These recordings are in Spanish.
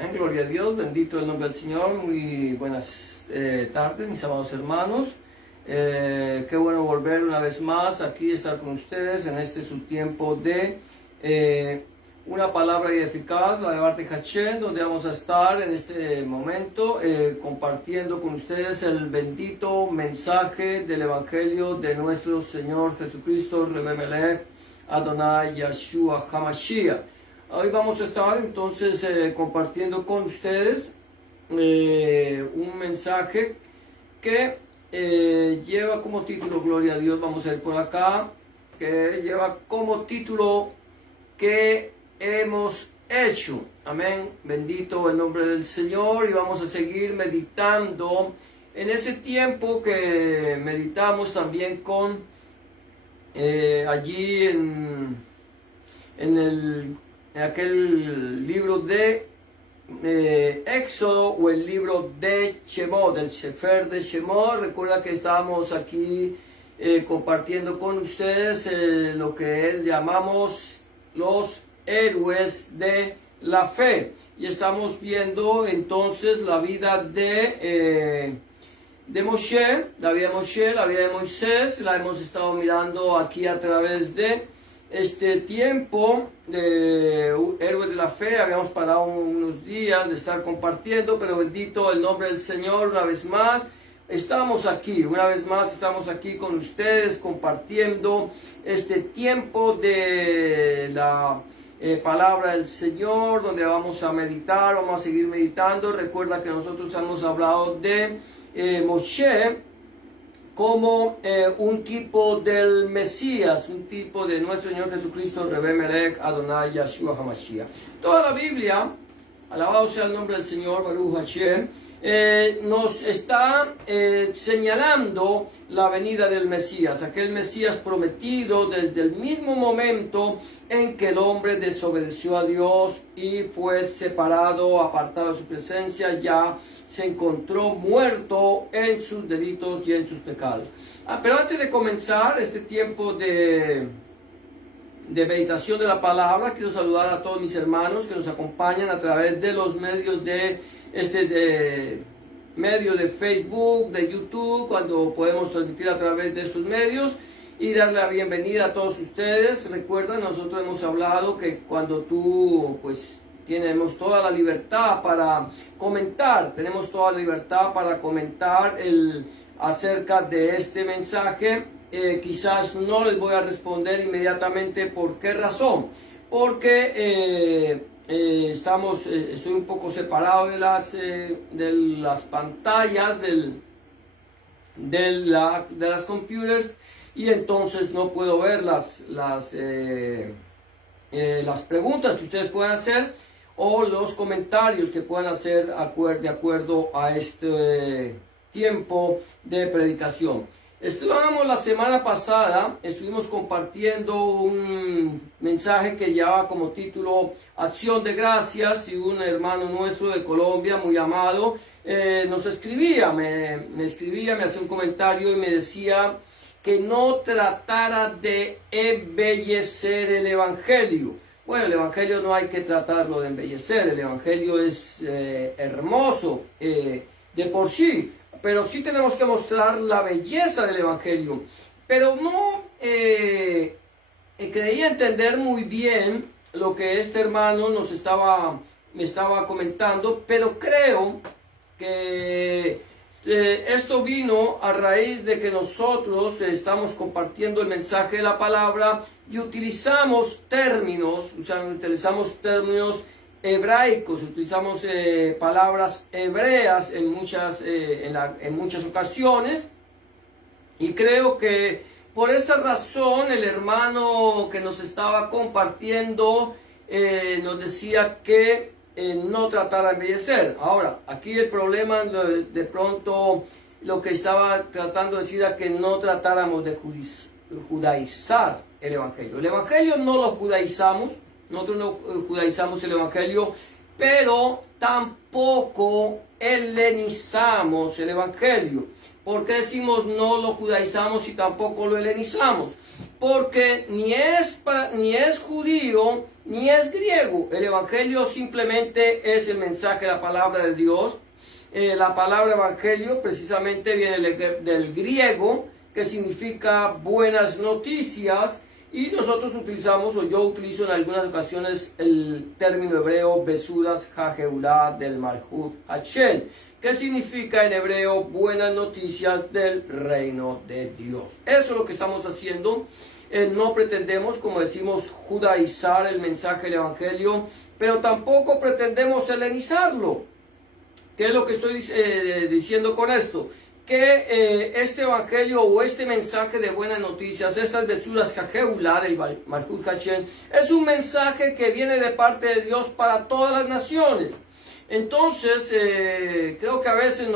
Amén, gloria a Dios, bendito el nombre del Señor. Muy buenas tardes, mis amados hermanos. Qué bueno volver una vez más aquí, estar con ustedes en este su tiempo de una palabra eficaz, la de Barte Hachem, donde vamos a estar en este momento compartiendo con ustedes el bendito mensaje del Evangelio de nuestro Señor Jesucristo, Rebbe Melech, Adonai Yeshua HaMashiach. Hoy vamos a estar entonces compartiendo con ustedes un mensaje que lleva como título, gloria a Dios, vamos a ir por acá, que lleva como título ¿qué hemos hecho? Amén, bendito el nombre del Señor, y vamos a seguir meditando en ese tiempo que meditamos también con allí en aquel libro de Éxodo, o el libro de Shemot, del Sefer de Shemot. Recuerda que estábamos aquí compartiendo con ustedes lo que llamamos los héroes de la fe, y estamos viendo entonces la vida de Moshe, la vida de Moshe, la vida de Moisés. La hemos estado mirando aquí a través de este tiempo de héroes de la fe. Habíamos parado unos días de estar compartiendo, pero bendito el nombre del Señor, una vez más estamos aquí, con ustedes compartiendo este tiempo de la palabra del Señor, donde vamos a meditar, vamos a seguir meditando. Recuerda que nosotros hemos hablado de Moshe como un tipo del Mesías, un tipo de nuestro Señor Jesucristo, Rebbe Melech, Adonai Yeshua HaMashiach. Toda la Biblia, alabado sea el nombre del Señor, Baruch Hashem, nos está señalando la venida del Mesías, aquel Mesías prometido desde el mismo momento en que el hombre desobedeció a Dios y fue separado, apartado de su presencia, ya se encontró muerto en sus delitos y en sus pecados. Pero antes de comenzar este tiempo de meditación de la palabra, quiero saludar a todos mis hermanos que nos acompañan a través de los medios de Facebook, de YouTube, cuando podemos transmitir a través de estos medios, y darle la bienvenida a todos ustedes. Recuerda, nosotros hemos hablado que cuando tú tenemos toda la libertad para comentar, acerca de este mensaje. Quizás no les voy a responder inmediatamente. ¿Por qué razón? Porque estoy un poco separado de las pantallas de las computers, y entonces no puedo ver las preguntas que ustedes puedan hacer o los comentarios que puedan hacer de acuerdo a este tiempo de predicación. La semana pasada, estuvimos compartiendo un mensaje que llevaba como título Acción de Gracias, y un hermano nuestro de Colombia, muy amado, nos escribía, me hacía un comentario y me decía que no tratara de embellecer el Evangelio. Bueno, el Evangelio no hay que tratarlo de embellecer, el Evangelio es hermoso de por sí, pero sí tenemos que mostrar la belleza del Evangelio. Pero no creía entender muy bien lo que este hermano me estaba comentando, pero creo que esto vino a raíz de que nosotros estamos compartiendo el mensaje de la palabra y utilizamos términos hebraicos, utilizamos palabras hebreas en muchas ocasiones, y creo que por esta razón el hermano que nos estaba compartiendo nos decía que no tratara de embellecer. Ahora, aquí el problema, de pronto, lo que estaba tratando de decir era que no tratáramos de judaizar el Evangelio. El Evangelio no lo judaizamos, nosotros no judaizamos el Evangelio, pero tampoco helenizamos el Evangelio. ¿Por qué decimos no lo judaizamos y tampoco lo helenizamos? porque ni es judío ni es griego. El evangelio simplemente es el mensaje, la palabra de Dios. La palabra evangelio precisamente viene del griego, que significa buenas noticias, y nosotros utilizamos, o yo utilizo en algunas ocasiones, el término hebreo Besuras HaGeulah del Malhut Hashem, que significa en hebreo buenas noticias del reino de Dios. Eso es lo que estamos haciendo. No pretendemos, como decimos, judaizar el mensaje del evangelio, pero tampoco pretendemos helenizarlo. ¿Qué es lo que estoy diciendo con esto? Que este evangelio o este mensaje de buenas noticias, estas besuras HaGeulah del Malhut Hashem, es un mensaje que viene de parte de Dios para todas las naciones. Entonces, creo que a veces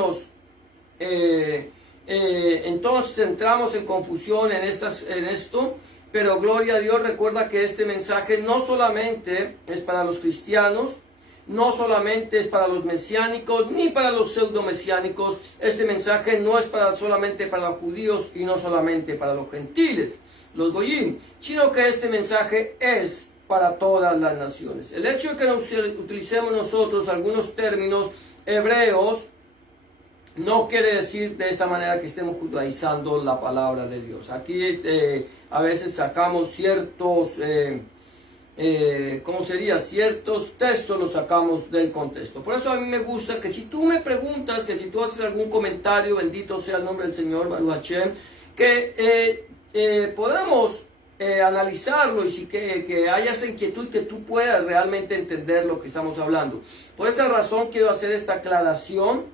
entonces entramos en confusión en esto, pero gloria a Dios, recuerda que este mensaje no solamente es para los cristianos, no solamente es para los mesiánicos, ni para los pseudo-mesiánicos. Este mensaje no es solamente para los judíos y no solamente para los gentiles, los goyim, sino que este mensaje es para todas las naciones. El hecho de que utilicemos nosotros algunos términos hebreos no quiere decir de esta manera que estemos judaizando la palabra de Dios. Aquí a veces sacamos ciertos... ciertos textos los sacamos del contexto. Por eso a mí me gusta que si tú me preguntas, que si tú haces algún comentario, bendito sea el nombre del Señor, Baruch Hashem, que podamos analizarlo, y que haya esa inquietud, que tú puedas realmente entender lo que estamos hablando. Por esa razón quiero hacer esta aclaración.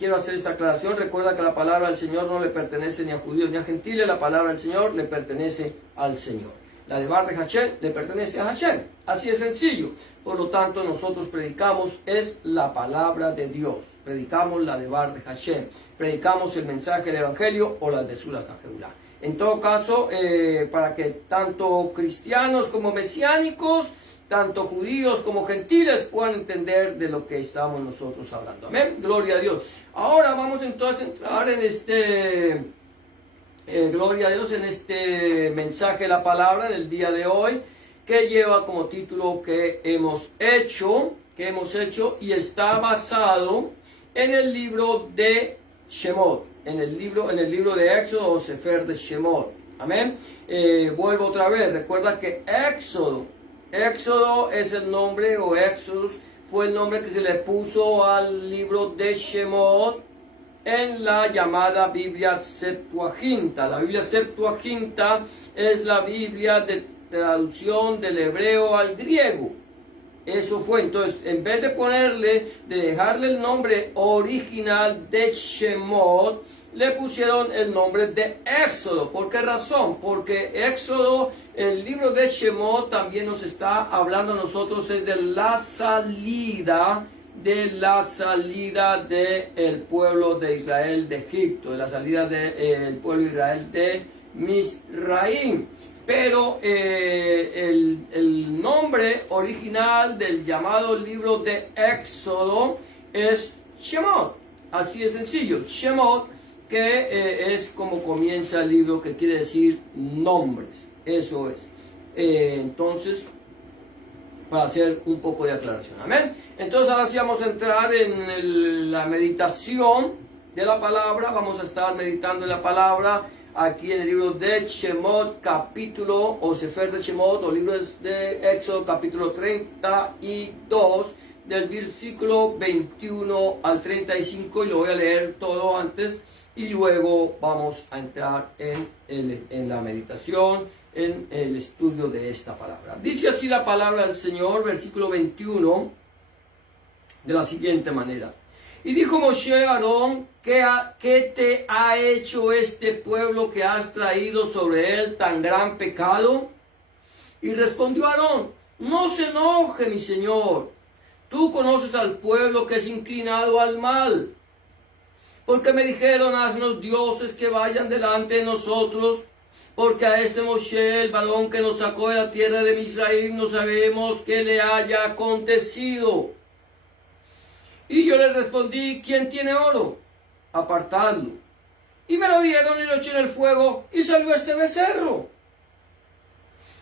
Recuerda que la palabra del Señor no le pertenece ni a judíos ni a gentiles. La palabra del Señor le pertenece al Señor. La de Bar de Hashem le pertenece a Hashem. Así de sencillo. Por lo tanto, nosotros predicamos es la palabra de Dios. Predicamos la de Bar de Hashem. Predicamos el mensaje del Evangelio o las besuras HaGeulah. En todo caso, para que tanto cristianos como mesiánicos, tanto judíos como gentiles puedan entender de lo que estamos nosotros hablando. Amén. Gloria a Dios. Ahora vamos entonces a entrar en gloria a Dios, en este mensaje de la palabra del día de hoy, que lleva como título que hemos hecho, y está basado en el libro de Shemot, en el libro de Éxodo o Sefer de Shemot. Amén. Vuelvo otra vez, recuerda que Éxodo es el nombre, o Éxodos fue el nombre que se le puso al libro de Shemot en la llamada Biblia Septuaginta. La Biblia Septuaginta es la Biblia de traducción del hebreo al griego. Eso fue. Entonces, en vez de dejarle el nombre original de Shemot, le pusieron el nombre de Éxodo. ¿Por qué razón? Porque Éxodo, el libro de Shemot, también nos está hablando a nosotros de la salida del pueblo de Israel de Egipto, de la salida del pueblo de Israel de Misraim. Pero el nombre original del llamado libro de Éxodo es Shemot. Así de sencillo, Shemot, que es como comienza el libro, que quiere decir nombres. Eso es. Entonces, para hacer un poco de aclaración. Amén. Entonces ahora sí vamos a entrar en la meditación de la palabra. Vamos a estar meditando en la palabra aquí en el libro de Shemot, capítulo, o Sefer de Shemot, o libro de Éxodo, capítulo 32, del versículo 21 al 35, y lo voy a leer todo antes, y luego vamos a entrar en la meditación, en el estudio de esta palabra. Dice así la palabra del Señor, versículo 21, de la siguiente manera. Y dijo Moshe a Aarón, ¿qué te ha hecho este pueblo que has traído sobre él tan gran pecado? Y respondió Aarón, no se enoje, mi señor. Tú conoces al pueblo que es inclinado al mal. Porque me dijeron, haznos dioses que vayan delante de nosotros, porque a este Moshe, el varón que nos sacó de la tierra de Misraim, no sabemos qué le haya acontecido. Y yo le respondí, ¿quién tiene oro? Apartadlo. Y me lo dieron y lo eché en el fuego, y salió este becerro.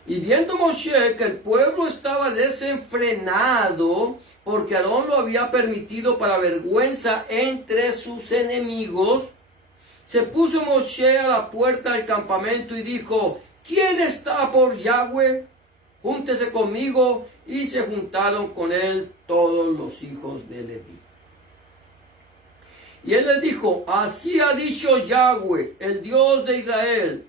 Y viendo Moshe que el pueblo estaba desenfrenado, porque Aarón lo había permitido para vergüenza entre sus enemigos, se puso Moshe a la puerta del campamento y dijo: ¿Quién está por Yahweh? Júntese conmigo. Y se juntaron con él todos los hijos de Leví. Y él les dijo: así ha dicho Yahweh, el Dios de Israel: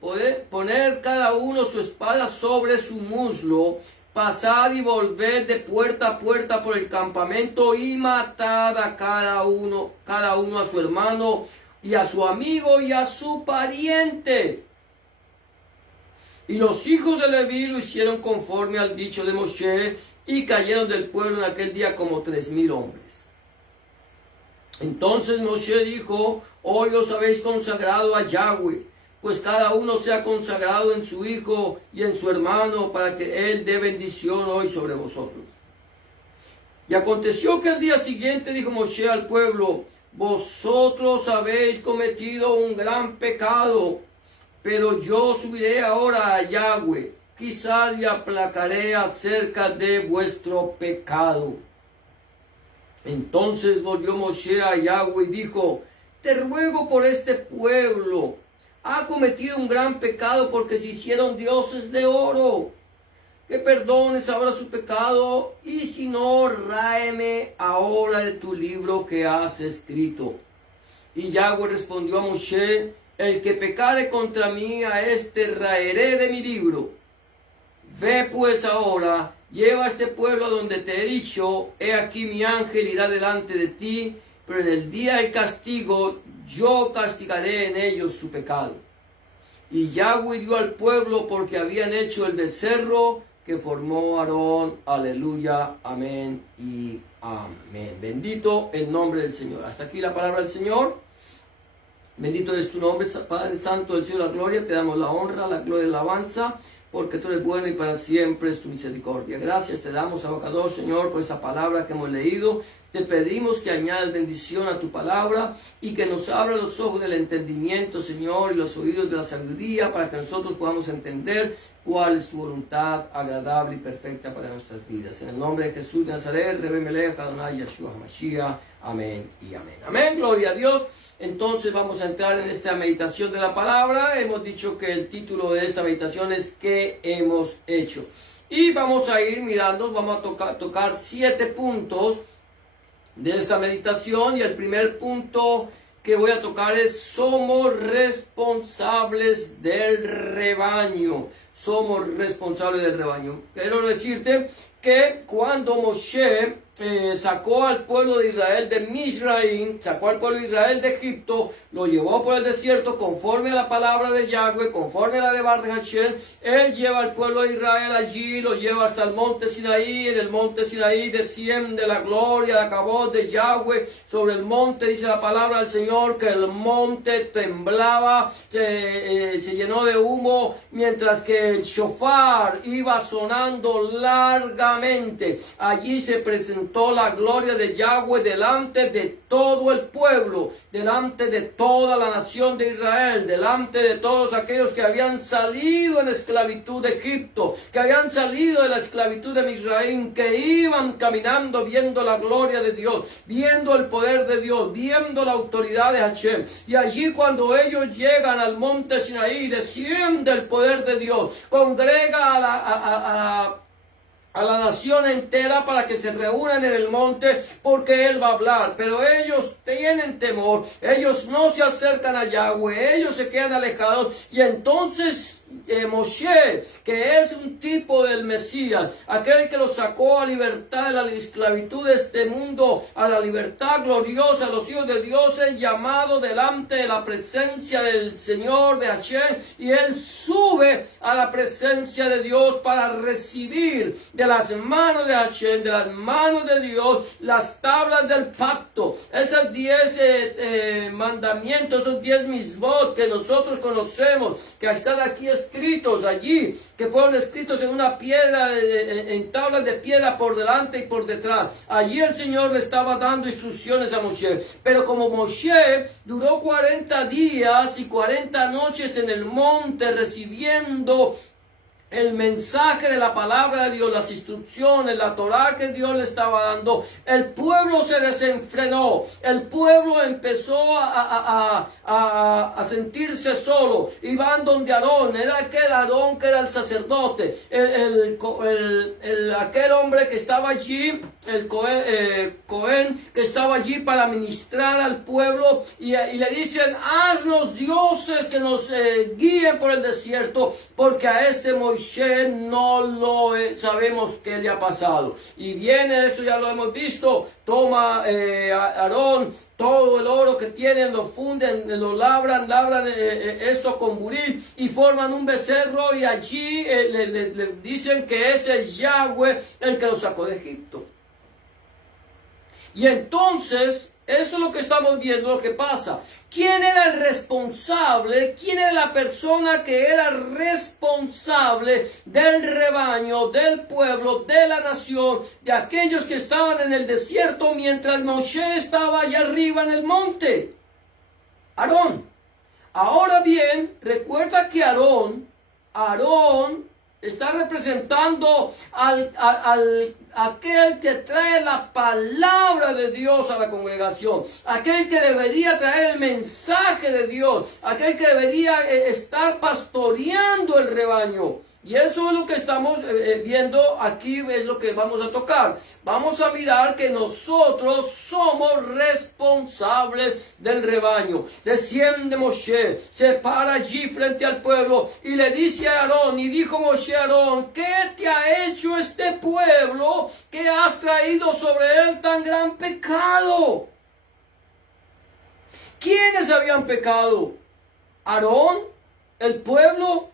poner cada uno su espada sobre su muslo, pasad y volved de puerta a puerta por el campamento y matad a cada uno a su hermano y a su amigo y a su pariente. Y los hijos de Leví lo hicieron conforme al dicho de Moshe, y cayeron del pueblo en aquel día como 3,000 hombres. Entonces Moshe dijo: hoy os habéis consagrado a Yahweh, pues cada uno sea consagrado en su hijo y en su hermano, para que él dé bendición hoy sobre vosotros. Y aconteció que al día siguiente dijo Moshe al pueblo: vosotros habéis cometido un gran pecado, pero yo subiré ahora a Yahweh, quizás le aplacaré acerca de vuestro pecado. Entonces volvió Moshe a Yahweh y dijo: te ruego por este pueblo, ha cometido un gran pecado porque se hicieron dioses de oro, que perdones ahora su pecado, y si no, ráeme ahora de tu libro que has escrito. Y Yahweh respondió a Moshe: el que pecare contra mí, a este raeré de mi libro. Ve pues ahora, lleva a este pueblo a donde te he dicho: he aquí mi ángel irá delante de ti, pero en el día del castigo yo castigaré en ellos su pecado. Y Yahweh dio al pueblo porque habían hecho el becerro que formó Aarón. Aleluya, amén y amén. Bendito el nombre del Señor. Hasta aquí la palabra del Señor. Bendito es tu nombre, Padre Santo del cielo, la gloria. Te damos la honra, la gloria y la alabanza, porque tú eres bueno y para siempre es tu misericordia. Gracias te damos, Abocador, Señor, por esa palabra que hemos leído. Te pedimos que añadas bendición a tu palabra y que nos abra los ojos del entendimiento, Señor, y los oídos de la sabiduría, para que nosotros podamos entender cuál es tu voluntad agradable y perfecta para nuestras vidas. En el nombre de Jesús de Nazaret, Rebe Melech, Adonai, Yeshua HaMashiach. Amén y amén. Amén, gloria a Dios. Entonces vamos a entrar en esta meditación de la palabra. Hemos dicho que el título de esta meditación es ¿qué hemos hecho? Y vamos a ir mirando, vamos a tocar 7 puntos de esta meditación. Y el primer punto que voy a tocar es: somos responsables del rebaño. Somos responsables del rebaño. Quiero decirte que cuando Moshe sacó al pueblo de Israel de Mizraim, sacó al pueblo de Israel de Egipto, lo llevó por el desierto conforme a la palabra de Yahweh, conforme a la de Bar de Hashem. Él lleva al pueblo de Israel allí, lo lleva hasta el monte Sinaí. En el monte Sinaí desciende la gloria, la cabot de Yahweh sobre el monte. Dice la palabra del Señor que el monte temblaba, se llenó de humo, mientras que el shofar iba sonando largamente. Allí se presentó la gloria de Yahweh delante de todo el pueblo, delante de toda la nación de Israel, delante de todos aquellos que habían salido en esclavitud de Egipto, que habían salido de la esclavitud de Mizraim, que iban caminando viendo la gloria de Dios, viendo el poder de Dios, viendo la autoridad de Hashem. Y allí, cuando ellos llegan al monte Sinaí, desciende el poder de Dios, congrega a la nación entera para que se reúnan en el monte, porque Él va a hablar. Pero ellos tienen temor, ellos no se acercan a Yahweh, ellos se quedan alejados. Y entonces Moshe, que es un tipo del Mesías, aquel que los sacó a libertad de la esclavitud de este mundo, a la libertad gloriosa, los hijos de Dios, es llamado delante de la presencia del Señor, de Hashem, y él sube a la presencia de Dios para recibir de las manos de Hashem, de las manos de Dios, las tablas del pacto, esos 10 mandamientos, esos 10 misbot que nosotros conocemos, que están aquí escritos allí, que fueron escritos en una piedra, en tablas de piedra por delante y por detrás. Allí el Señor le estaba dando instrucciones a Moshe. Pero como Moshe duró 40 días y 40 noches en el monte recibiendo el mensaje de la palabra de Dios, las instrucciones, la Torá que Dios le estaba dando, el pueblo se desenfrenó, el pueblo empezó a sentirse solo, y van donde Aarón, era aquel Aarón que era el sacerdote, aquel hombre que estaba allí, el Cohen que estaba allí para ministrar al pueblo, y le dicen, haznos dioses que nos guíen por el desierto, porque a este Moisés no lo sabemos qué le ha pasado. Y viene, eso ya lo hemos visto, toma Aarón todo el oro que tienen, lo funden, lo labran esto con buril y forman un becerro, y allí le dicen que es el Yahweh el que lo sacó de Egipto. Y entonces, esto es lo que estamos viendo, lo que pasa. ¿Quién era el responsable? ¿Quién era la persona que era responsable del rebaño, del pueblo, de la nación, de aquellos que estaban en el desierto mientras Moshe estaba allá arriba en el monte? Aarón. Ahora bien, recuerda que Aarón está representando aquel que trae la palabra de Dios a la congregación, aquel que debería traer el mensaje de Dios, aquel que debería estar pastoreando el rebaño. Y eso es lo que estamos viendo aquí, es lo que vamos a tocar. Vamos a mirar que nosotros somos responsables del rebaño. Desciende Moshe, se para allí frente al pueblo y le dice a Aarón, y dijo Moshe a Aarón, ¿qué te ha hecho este pueblo que has traído sobre él tan gran pecado? ¿Quiénes habían pecado? ¿Aarón? ¿El pueblo?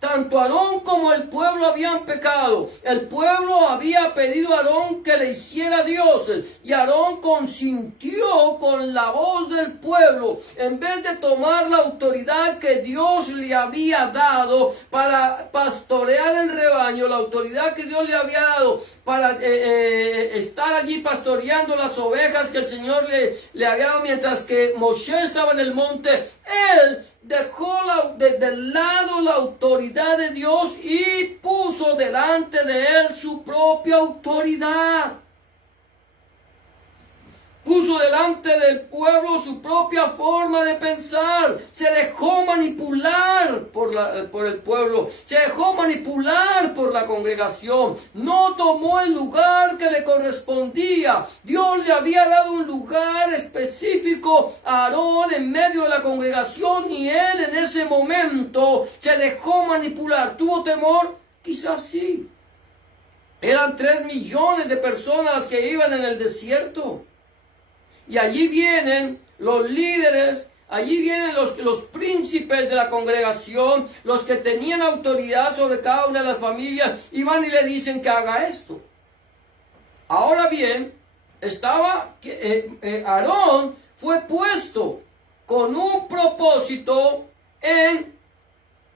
Tanto Aarón como el pueblo habían pecado. El pueblo había pedido a Aarón que le hiciera dioses, y Aarón consintió con la voz del pueblo, en vez de tomar la autoridad que Dios le había dado para pastorear el rebaño, la autoridad que Dios le había dado para estar allí pastoreando las ovejas que el Señor le había dado mientras que Moshe estaba en el monte. Él dejó de lado la autoridad de Dios y puso delante de él su propia autoridad. Puso delante del pueblo su propia forma de pensar. Se dejó manipular por el pueblo. Se dejó manipular por la congregación. No tomó el lugar que le correspondía. Dios le había dado un lugar específico a Aarón en medio de la congregación, y él en ese momento se dejó manipular. ¿Tuvo temor? Quizás sí. Eran 3 millones de personas que iban en el desierto. Y allí vienen los líderes, allí vienen los príncipes de la congregación, los que tenían autoridad sobre cada una de las familias, y van y le dicen que haga esto. Ahora bien, Aarón fue puesto con un propósito en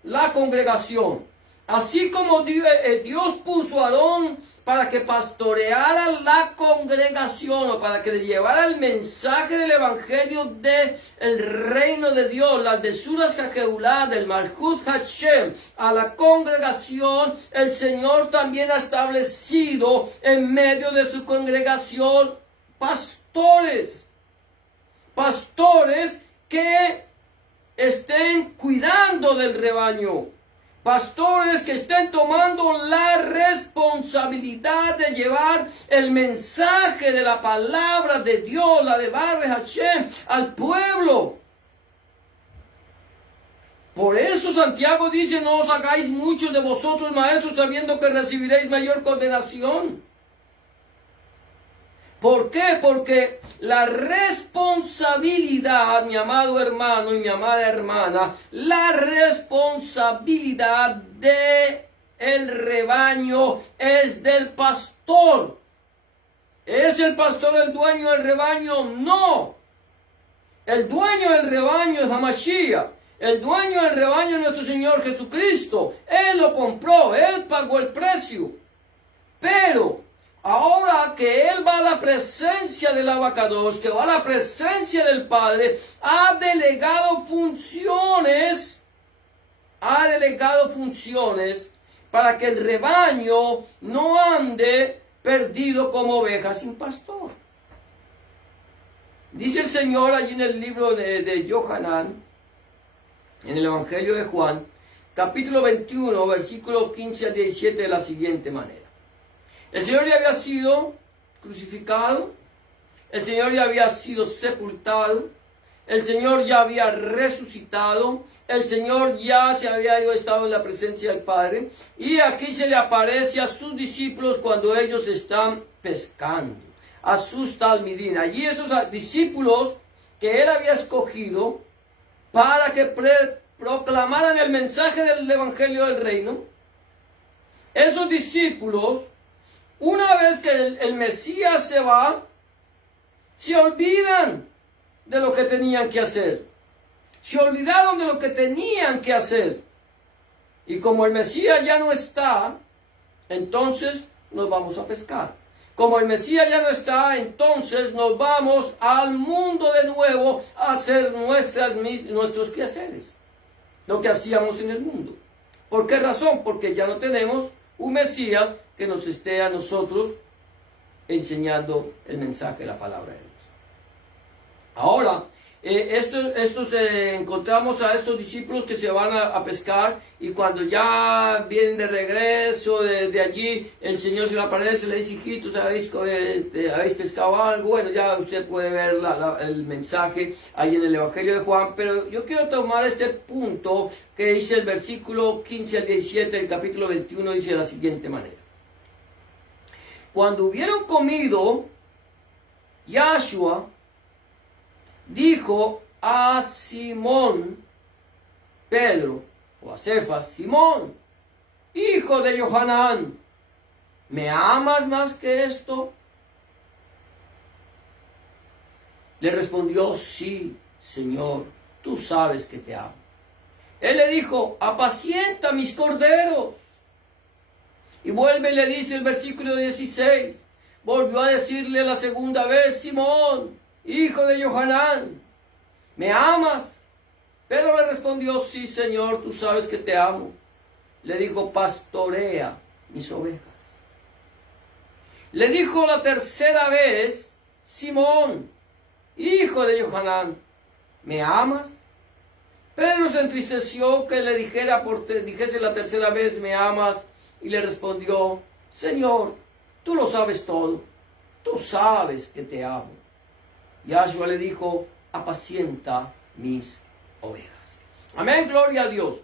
la congregación. Así como Dios puso a Aarón para que pastoreara la congregación, o para que le llevara el mensaje del evangelio del reino de Dios, las besuras Jajeulah, del Malchut Hashem, a la congregación, el Señor también ha establecido en medio de su congregación pastores que estén cuidando del rebaño. Pastores que estén tomando la responsabilidad de llevar el mensaje de la palabra de Dios, la de Barre Hashem, al pueblo. Por eso Santiago dice, no os hagáis muchos de vosotros maestros, sabiendo que recibiréis mayor condenación. ¿Por qué? Porque la responsabilidad, mi amado hermano y mi amada hermana, la responsabilidad de el rebaño es del pastor. ¿Es el pastor el dueño del rebaño? No. El dueño del rebaño es Hamashiach. El dueño del rebaño es nuestro Señor Jesucristo. Él lo compró, Él pagó el precio. Pero ahora que Él va a la presencia del Abacadosh, que va a la presencia del Padre, ha delegado funciones para que el rebaño no ande perdido como oveja sin pastor. Dice el Señor allí en el libro de Johanán, en el Evangelio de Juan, capítulo 21, versículo 15 al 17, de la siguiente manera. El Señor ya había sido crucificado, el Señor ya había sido sepultado, el Señor ya había resucitado, el Señor ya se había estado en la presencia del Padre, y aquí se le aparece a sus discípulos cuando ellos están pescando, a sus talmidim. Allí esos discípulos que él había escogido para que proclamaran el mensaje del Evangelio del Reino, esos discípulos, una vez que el Mesías se va, se olvidan de lo que tenían que hacer. Se olvidaron de lo que tenían que hacer. Y como el Mesías ya no está, entonces nos vamos a pescar. Como el Mesías ya no está, entonces nos vamos al mundo de nuevo a hacer nuestros quehaceres. Lo que hacíamos en el mundo. ¿Por qué razón? Porque ya no tenemos un Mesías que nos esté a nosotros enseñando el mensaje, la palabra de Dios. Ahora, encontramos a estos discípulos que se van a pescar, y cuando ya vienen de regreso de allí, el Señor se le aparece, le dice: hijitos, ¿habéis pescado algo? Bueno, ya usted puede ver el mensaje ahí en el Evangelio de Juan, pero yo quiero tomar este punto que dice el versículo 15 al 17 del capítulo 21, dice de la siguiente manera. Cuando hubieron comido, Yahshua dijo a Simón Pedro, o a Cefas: Simón, hijo de Johanán, ¿me amas más que esto? Le respondió: sí, Señor, tú sabes que te amo. Él le dijo: apacienta mis corderos. Y vuelve y le dice el versículo 16, volvió a decirle la segunda vez: Simón, hijo de Johanán, ¿me amas? Pero le respondió: sí, Señor, tú sabes que te amo. Le dijo: pastorea mis ovejas. Le dijo la tercera vez: Simón, hijo de Johanán, ¿me amas? Pedro se entristeció que le dijese la tercera vez: ¿me amas? Y le respondió: Señor, tú lo sabes todo, tú sabes que te amo. Yahshua le dijo: apacienta mis ovejas. Amén, gloria a Dios.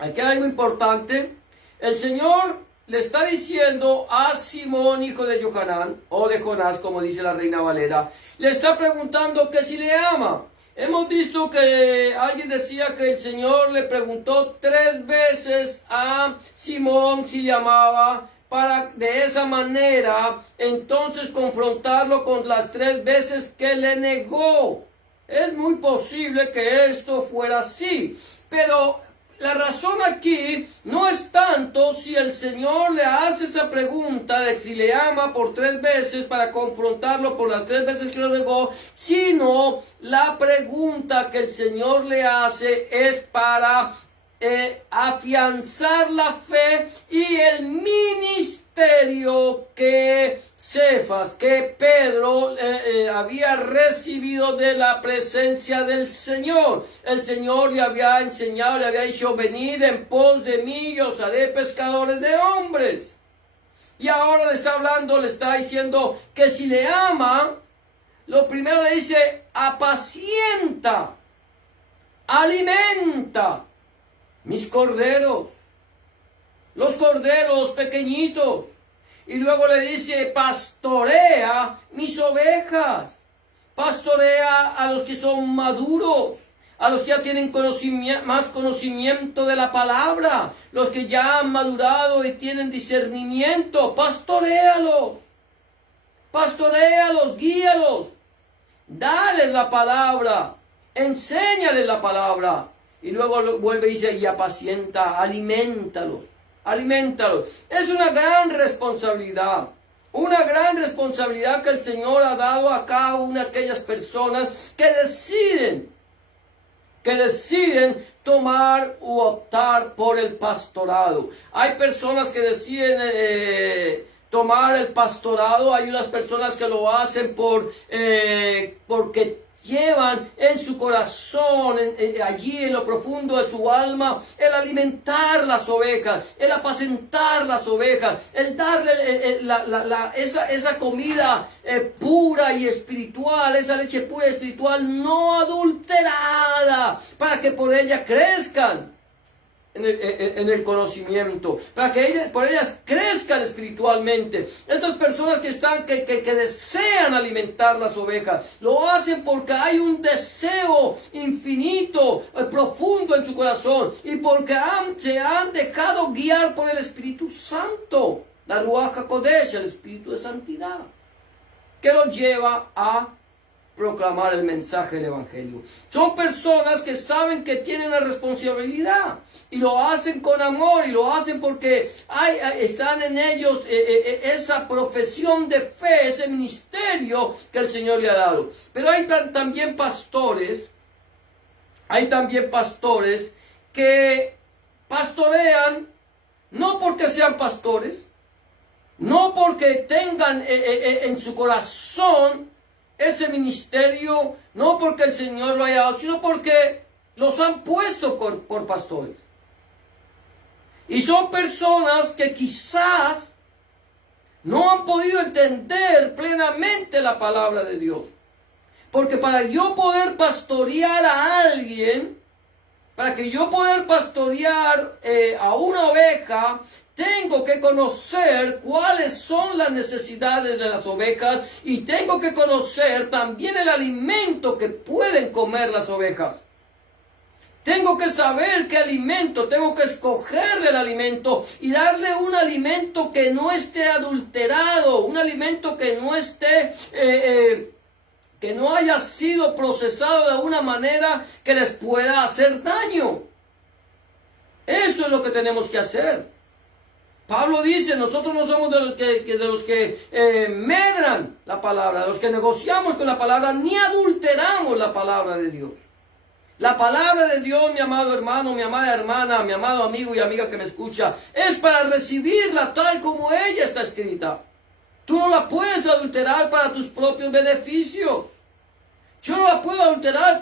Aquí hay algo importante. El Señor le está diciendo a Simón, hijo de Johanán, o de Jonás, como dice la Reina Valera, le está preguntando que si le ama. Hemos visto que alguien decía que el Señor le preguntó 3 veces a Simón si le amaba, para de esa manera entonces confrontarlo con las 3 veces que le negó. Es muy posible que esto fuera así, pero la razón aquí no es tanto si el Señor le hace esa pregunta de si le ama por 3 veces para confrontarlo por las 3 veces que lo negó, sino la pregunta que el Señor le hace es para afianzar la fe y el ministerio que Cefas, que Pedro había recibido de la presencia del Señor. El Señor le había enseñado, le había dicho: venid en pos de mí y os haré pescadores de hombres. Y ahora le está hablando, le está diciendo que si le ama, lo primero le dice: apacienta, alimenta mis corderos, los corderos pequeñitos. Y luego le dice: pastorea mis ovejas, pastorea a los que son maduros, a los que ya tienen más conocimiento de la palabra, los que ya han madurado y tienen discernimiento. Pastoréalos, guíalos, dales la palabra, enséñales la palabra. Y luego vuelve y dice: y apacienta, aliméntalos. Es una gran responsabilidad que el Señor ha dado a cada una de aquellas personas que deciden que deciden tomar u optar por el pastorado. Hay personas que deciden tomar el pastorado, hay unas personas que lo hacen porque llevan en su corazón, allí en lo profundo de su alma, el alimentar las ovejas, el apacentar las ovejas, el darle esa comida pura y espiritual, esa leche pura y espiritual no adulterada, para que por ella crezcan en el conocimiento, para que por ellas crezcan espiritualmente. Estas personas que desean alimentar las ovejas, lo hacen porque hay un deseo infinito, profundo en su corazón, y porque se han dejado guiar por el Espíritu Santo, la Ruach HaKodesh, el Espíritu de Santidad, que los lleva a proclamar el mensaje del Evangelio. Son personas que saben que tienen una responsabilidad y lo hacen con amor, y lo hacen porque están en ellos esa profesión de fe, ese ministerio que el Señor le ha dado. Pero hay también pastores que pastorean no porque sean pastores, no porque tengan en su corazón ese ministerio, no porque el Señor lo haya dado, sino porque los han puesto por pastores. Y son personas que quizás no han podido entender plenamente la palabra de Dios. Porque para yo poder pastorear a alguien, para que yo poder pastorear a una oveja, tengo que conocer cuáles son las necesidades de las ovejas, y tengo que conocer también el alimento que pueden comer las ovejas. Tengo que saber qué alimento, tengo que escogerle el alimento y darle un alimento que no esté adulterado, un alimento que no esté, que no haya sido procesado de una manera que les pueda hacer daño. Eso es lo que tenemos que hacer. Pablo dice, nosotros no somos de los que medran la palabra, de los que negociamos con la palabra, ni adulteramos la palabra de Dios. La palabra de Dios, mi amado hermano, mi amada hermana, mi amado amigo y amiga que me escucha, es para recibirla tal como ella está escrita. Tú no la puedes adulterar para tus propios beneficios. Yo no la puedo adulterar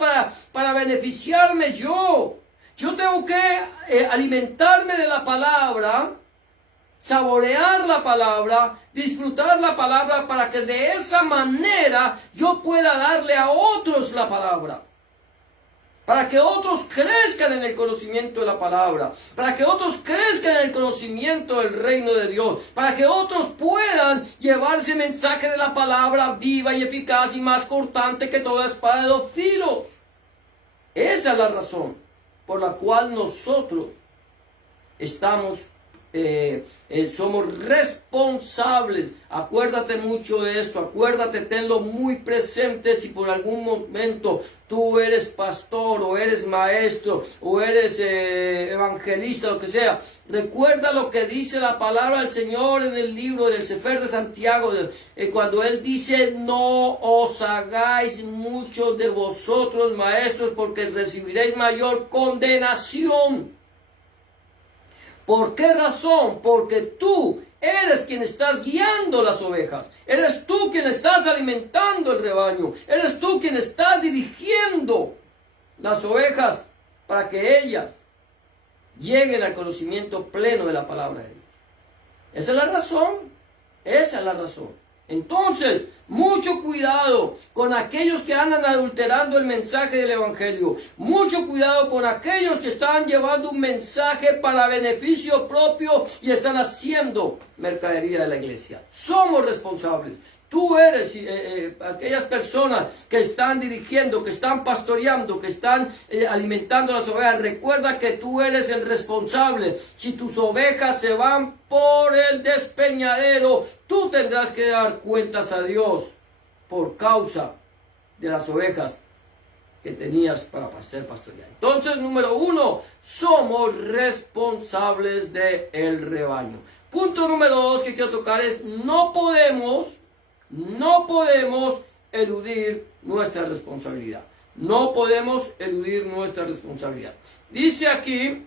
para beneficiarme yo. Yo tengo que alimentarme de la palabra, saborear la palabra, disfrutar la palabra, para que de esa manera yo pueda darle a otros la palabra. Para que otros crezcan en el conocimiento de la palabra, para que otros crezcan en el conocimiento del reino de Dios, para que otros puedan llevar ese mensaje de la palabra viva y eficaz y más cortante que toda espada de dos filos. Esa es la razón por la cual nosotros somos responsables. Acuérdate mucho de esto, acuérdate, tenlo muy presente. Si por algún momento tú eres pastor, o eres maestro, o eres evangelista, lo que sea, recuerda lo que dice la palabra del Señor en el libro del Sefer de Santiago, cuando Él dice: no os hagáis muchos de vosotros maestros, porque recibiréis mayor condenación. ¿Por qué razón? Porque tú eres quien estás guiando las ovejas. Eres tú quien estás alimentando el rebaño. Eres tú quien estás dirigiendo las ovejas para que ellas lleguen al conocimiento pleno de la palabra de Dios. Esa es la razón. Esa es la razón. Entonces, mucho cuidado con aquellos que andan adulterando el mensaje del Evangelio. Mucho cuidado con aquellos que están llevando un mensaje para beneficio propio y están haciendo mercadería de la iglesia. Somos responsables. Tú eres aquellas personas que están dirigiendo, que están pastoreando, que están alimentando las ovejas. Recuerda que tú eres el responsable. Si tus ovejas se van por el despeñadero, tú tendrás que dar cuentas a Dios por causa de las ovejas que tenías para ser pastoreadas. Entonces, número 1, somos responsables del rebaño. Punto número 2 que quiero tocar es: no podemos eludir nuestra responsabilidad. No podemos eludir nuestra responsabilidad. Dice aquí,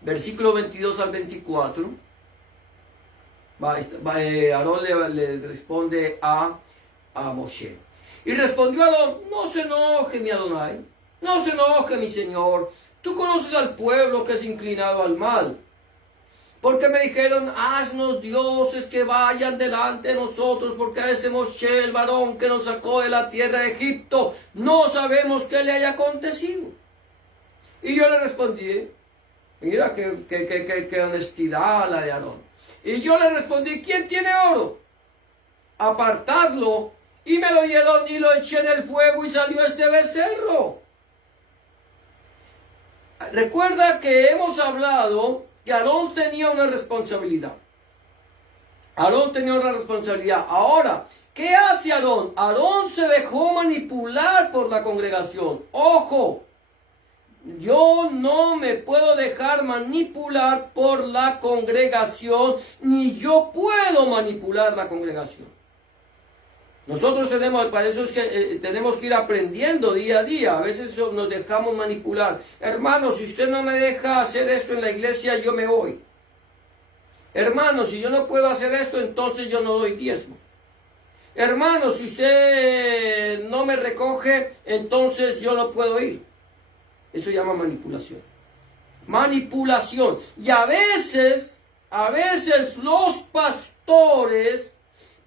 versículo 22 al 24, Aarón le responde a Moshe. Y respondió Aarón, no se enoje mi Adonai, no se enoje mi Señor, tú conoces al pueblo que es inclinado al mal. Porque me dijeron, haznos dioses que vayan delante de nosotros, porque a ese Moshe, el varón que nos sacó de la tierra de Egipto, no sabemos qué le haya acontecido. Y yo le respondí, mira qué honestidad la de Aarón. Y yo le respondí, ¿quién tiene oro? Apartadlo. Y me lo dieron y lo eché en el fuego y salió este becerro. Recuerda que hemos hablado que Aarón tenía una responsabilidad. Aarón tenía una responsabilidad. Ahora, ¿qué hace Aarón? Aarón se dejó manipular por la congregación. ¡Ojo! Yo no me puedo dejar manipular por la congregación, ni yo puedo manipular la congregación. Nosotros para eso es que tenemos que ir aprendiendo día a día. A veces nos dejamos manipular. Hermano, si usted no me deja hacer esto en la iglesia, yo me voy. Hermano, si yo no puedo hacer esto, entonces yo no doy diezmo. Hermano, si usted no me recoge, entonces yo no puedo ir. Eso se llama manipulación. Manipulación. Y a veces los pastores,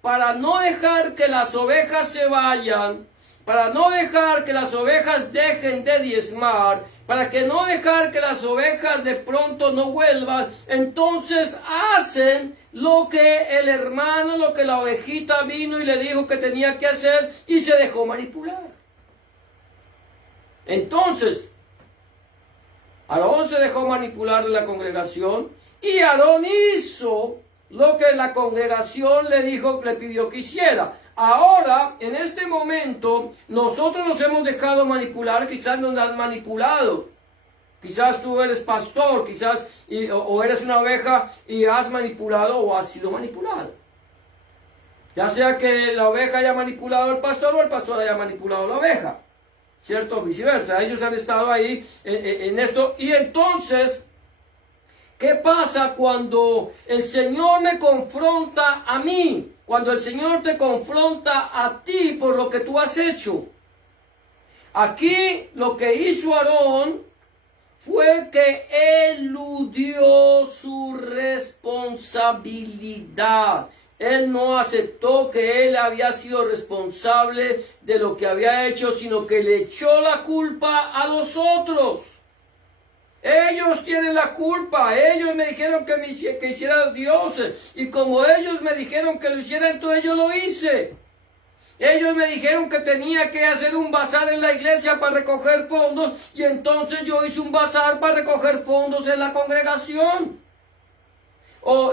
para no dejar que las ovejas se vayan, para no dejar que las ovejas dejen de diezmar, para que no dejar que las ovejas de pronto no vuelvan, entonces hacen lo que el hermano, lo que la ovejita vino y le dijo que tenía que hacer y se dejó manipular. Entonces, Aarón se dejó manipular de la congregación y Aarón hizo lo que la congregación le pidió que hiciera. Ahora, en este momento, nosotros nos hemos dejado manipular, quizás nos han manipulado. Quizás tú eres pastor, o eres una oveja y has manipulado o has sido manipulado. Ya sea que la oveja haya manipulado al pastor o el pastor haya manipulado a la oveja. ¿Cierto? Viceversa. Ellos han estado ahí en esto. Y entonces, ¿qué pasa cuando el Señor me confronta a mí? Cuando el Señor te confronta a ti por lo que tú has hecho. Aquí lo que hizo Aarón fue que eludió su responsabilidad. Él no aceptó que él había sido responsable de lo que había hecho, sino que le echó la culpa a los otros. Ellos tienen la culpa, ellos me dijeron que hiciera dioses, y como ellos me dijeron que lo hiciera, entonces yo lo hice. Ellos me dijeron que tenía que hacer un bazar en la iglesia para recoger fondos, y entonces yo hice un bazar para recoger fondos en la congregación.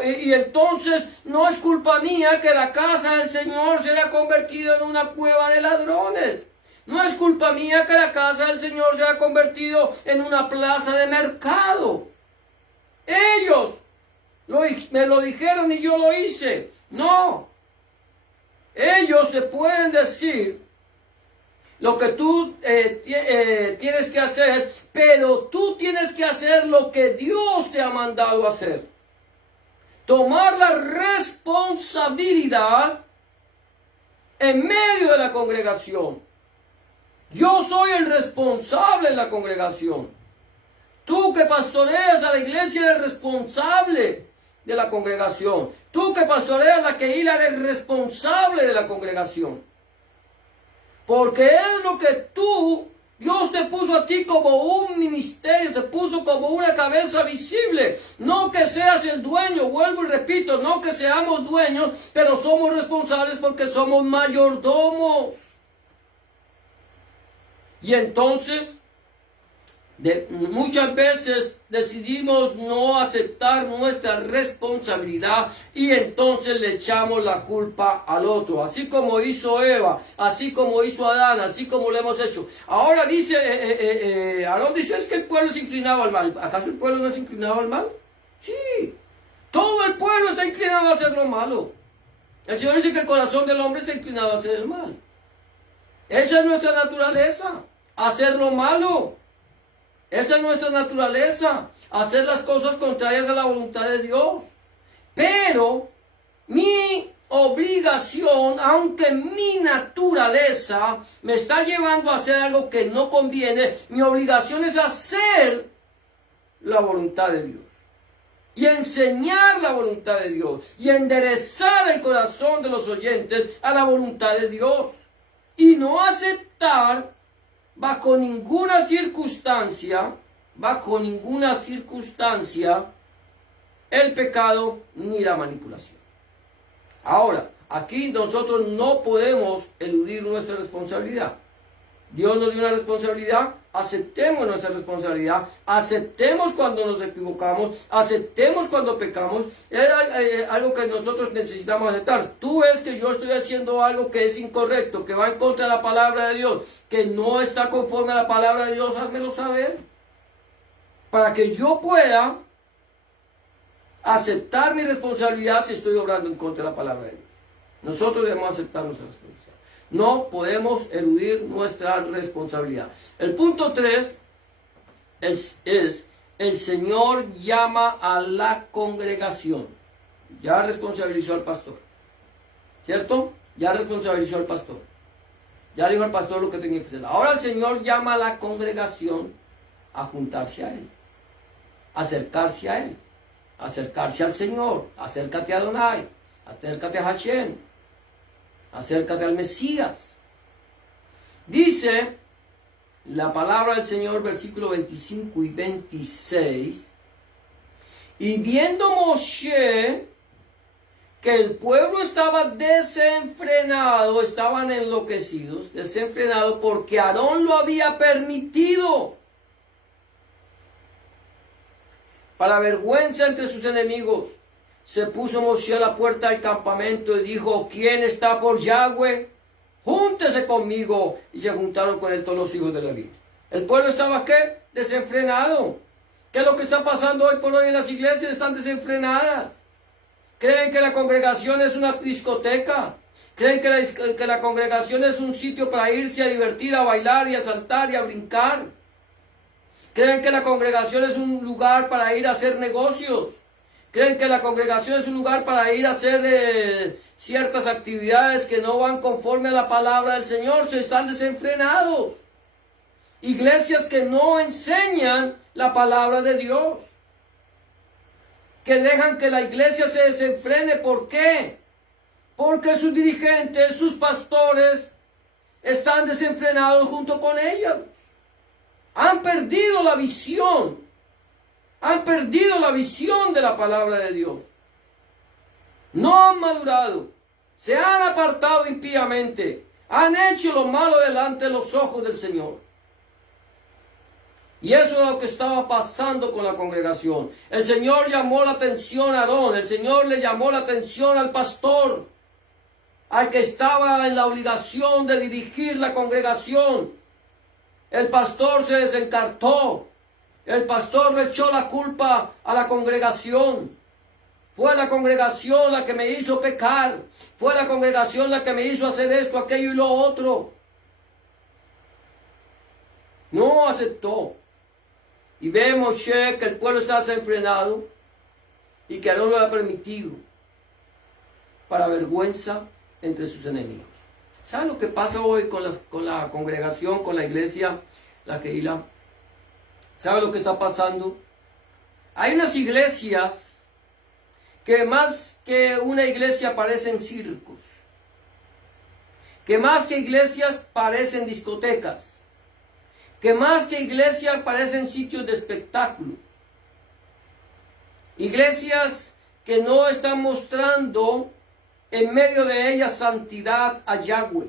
Y entonces no es culpa mía que la casa del Señor se haya convertido en una cueva de ladrones. No es culpa mía que la casa del Señor se haya convertido en una plaza de mercado. Ellos me lo dijeron y yo lo hice. No. Ellos te pueden decir lo que tú tienes que hacer, pero tú tienes que hacer lo que Dios te ha mandado hacer. Tomar la responsabilidad en medio de la congregación. Yo soy el responsable en la congregación. Tú que pastoreas a la iglesia eres responsable de la congregación. Tú que pastoreas la Kehila eres responsable de la congregación. Porque es lo que Dios te puso a ti como un ministerio, te puso como una cabeza visible. No que seas el dueño, vuelvo y repito, no que seamos dueños, pero somos responsables porque somos mayordomos. Y entonces, muchas veces decidimos no aceptar nuestra responsabilidad y entonces le echamos la culpa al otro, así como hizo Eva, así como hizo Adán, así como lo hemos hecho. Ahora dice, Aarón dice, es que el pueblo es inclinado al mal. ¿Acaso el pueblo no es inclinado al mal? Sí, todo el pueblo está inclinado a hacer lo malo. El Señor dice que el corazón del hombre está inclinado a hacer el mal. Esa es nuestra naturaleza, hacer lo malo. Esa es nuestra naturaleza, hacer las cosas contrarias a la voluntad de Dios. Pero mi obligación, aunque mi naturaleza me está llevando a hacer algo que no conviene, mi obligación es hacer la voluntad de Dios. Y enseñar la voluntad de Dios. Y enderezar el corazón de los oyentes a la voluntad de Dios. Y no aceptar bajo ninguna circunstancia, el pecado ni la manipulación. Ahora, aquí nosotros no podemos eludir nuestra responsabilidad. Dios nos dio una responsabilidad, aceptemos nuestra responsabilidad, aceptemos cuando nos equivocamos, aceptemos cuando pecamos. Es algo que nosotros necesitamos aceptar. Tú ves que yo estoy haciendo algo que es incorrecto, que va en contra de la palabra de Dios, que no está conforme a la palabra de Dios, házmelo saber. Para que yo pueda aceptar mi responsabilidad si estoy obrando en contra de la palabra de Dios. Nosotros debemos aceptar nuestra responsabilidad. No podemos eludir nuestra responsabilidad. El punto 3 es el Señor llama a la congregación. Ya responsabilizó al pastor. ¿Cierto? Ya responsabilizó al pastor. Ya dijo al pastor lo que tenía que hacer. Ahora el Señor llama a la congregación a juntarse a Él. Acercarse a Él. Acercarse al Señor. Acércate a Adonai. Acércate a Hashem. Acércate al Mesías. Dice la palabra del Señor, versículos 25 y 26. Y viendo Moshe que el pueblo estaba desenfrenado, estaban enloquecidos, desenfrenado porque Aarón lo había permitido, para vergüenza entre sus enemigos, se puso Moshe a la puerta del campamento y dijo: ¿quién está por Yahweh? Júntese conmigo. Y se juntaron con él todos los hijos de Leví. El pueblo estaba, ¿qué? Desenfrenado. ¿Qué es lo que está pasando hoy por hoy en las iglesias? Están desenfrenadas. Creen que la congregación es una discoteca. Creen que la congregación es un sitio para irse a divertir, a bailar y a saltar y a brincar. Creen que la congregación es un lugar para ir a hacer negocios. Creen que la congregación es un lugar para ir a hacer ciertas actividades que no van conforme a la palabra del Señor. Se están desenfrenados. Iglesias que no enseñan la palabra de Dios. Que dejan que la iglesia se desenfrene. ¿Por qué? Porque sus dirigentes, sus pastores, están desenfrenados junto con ellos. Han perdido la visión. Han perdido la visión de la palabra de Dios. No han madurado. Se han apartado impíamente. Han hecho lo malo delante de los ojos del Señor. Y eso es lo que estaba pasando con la congregación. El Señor llamó la atención a Aarón. El Señor le llamó la atención al pastor, al que estaba en la obligación de dirigir la congregación. El pastor se desencartó. El pastor le echó la culpa a la congregación. Fue la congregación la que me hizo pecar. Fue la congregación la que me hizo hacer esto, aquello y lo otro. No aceptó. Y vemos que el pueblo está desenfrenado y que no lo ha permitido, para vergüenza entre sus enemigos. ¿Saben lo que pasa hoy con la congregación, con la iglesia, la Keilah? ¿Sabe lo que está pasando? Hay unas iglesias que más que una iglesia parecen circos. Que más que iglesias parecen discotecas. Que más que iglesias parecen sitios de espectáculo. Iglesias que no están mostrando en medio de ellas santidad a Yahweh.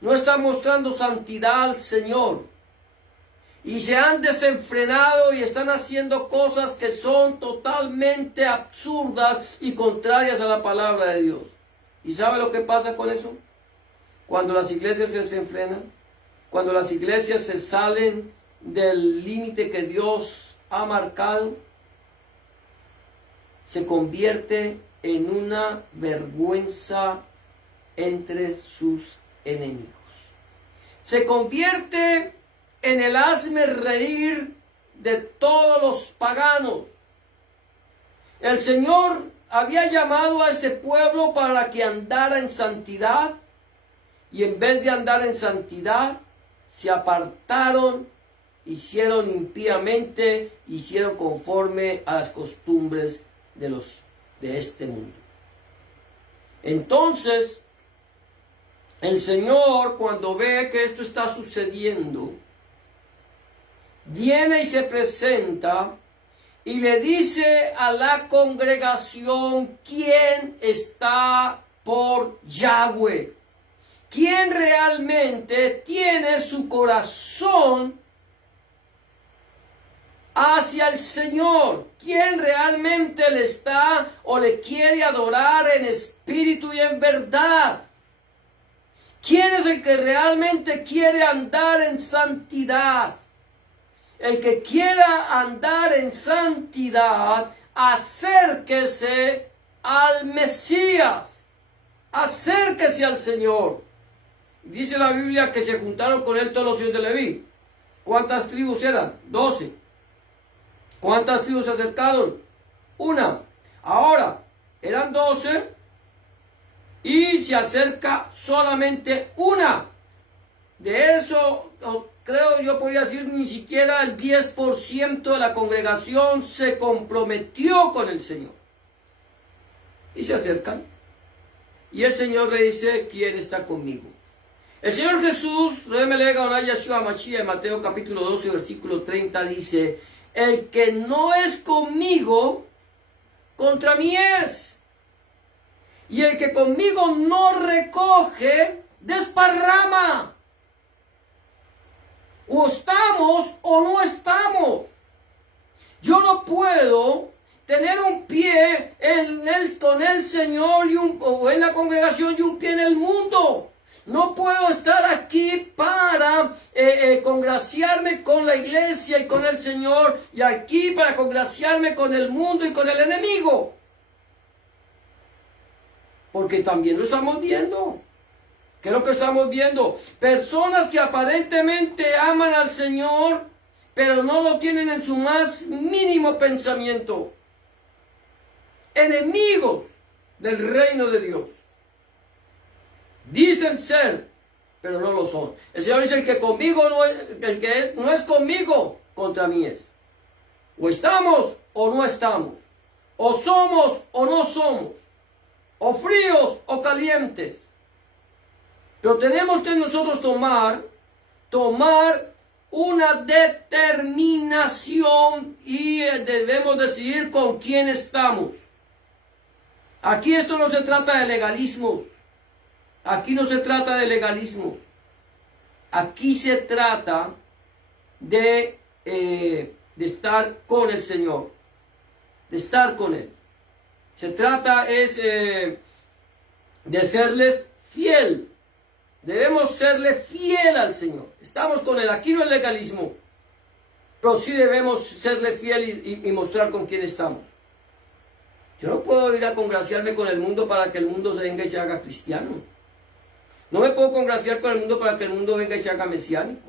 No están mostrando santidad al Señor. Y se han desenfrenado y están haciendo cosas que son totalmente absurdas y contrarias a la palabra de Dios. ¿Y sabe lo que pasa con eso? Cuando las iglesias se desenfrenan, cuando las iglesias se salen del límite que Dios ha marcado, se convierte en una vergüenza entre sus enemigos. se convierte en el hazme reír de todos los paganos. El Señor había llamado a este pueblo para que andara en santidad, y en vez de andar en santidad, se apartaron, hicieron impíamente, hicieron conforme a las costumbres de este mundo. Entonces, el Señor, cuando ve que esto está sucediendo, viene y se presenta y le dice a la congregación quién está por Yahweh, quién realmente tiene su corazón hacia el Señor, quién realmente le está o le quiere adorar en espíritu y en verdad. ¿Quién es el que realmente quiere andar en santidad? El que quiera andar en santidad, acérquese al Mesías, acérquese al Señor. Dice la Biblia que se juntaron con él todos los hijos de Leví. ¿Cuántas tribus eran? 12. ¿Cuántas tribus se acercaron? Una. Ahora, eran 12 y se acerca solamente una. De eso, creo yo podría decir, ni siquiera el 10% de la congregación se comprometió con el Señor. Y se acercan. Y el Señor le dice, ¿quién está conmigo? El Señor Jesús, en Mateo capítulo 12, versículo 30, dice, el que no es conmigo, contra mí es. Y el que conmigo no recoge, desparrama. O estamos o no estamos. Yo no puedo tener un pie con el Señor o en la congregación y un pie en el mundo. No puedo estar aquí para congraciarme con la iglesia y con el Señor, y aquí para congraciarme con el mundo y con el enemigo. Porque también lo estamos viendo. ¿Qué es lo que estamos viendo? Personas que aparentemente aman al Señor, pero no lo tienen en su más mínimo pensamiento. Enemigos del reino de Dios. Dicen ser, pero no lo son. El Señor dice, el que no es conmigo, contra mí es. O estamos o no estamos. O somos o no somos. O fríos o calientes. Pero tenemos que nosotros tomar una determinación y debemos decidir con quién estamos. Aquí esto no se trata de legalismo. Aquí no se trata de legalismo. Aquí se trata de estar con el Señor. De estar con Él. Se trata de serles fiel. Debemos serle fiel al Señor. Estamos con Él. Aquí no es legalismo. Pero sí debemos serle fiel y mostrar con quién estamos. Yo no puedo ir a congraciarme con el mundo para que el mundo venga y se haga cristiano. No me puedo congraciar con el mundo para que el mundo venga y se haga mesiánico.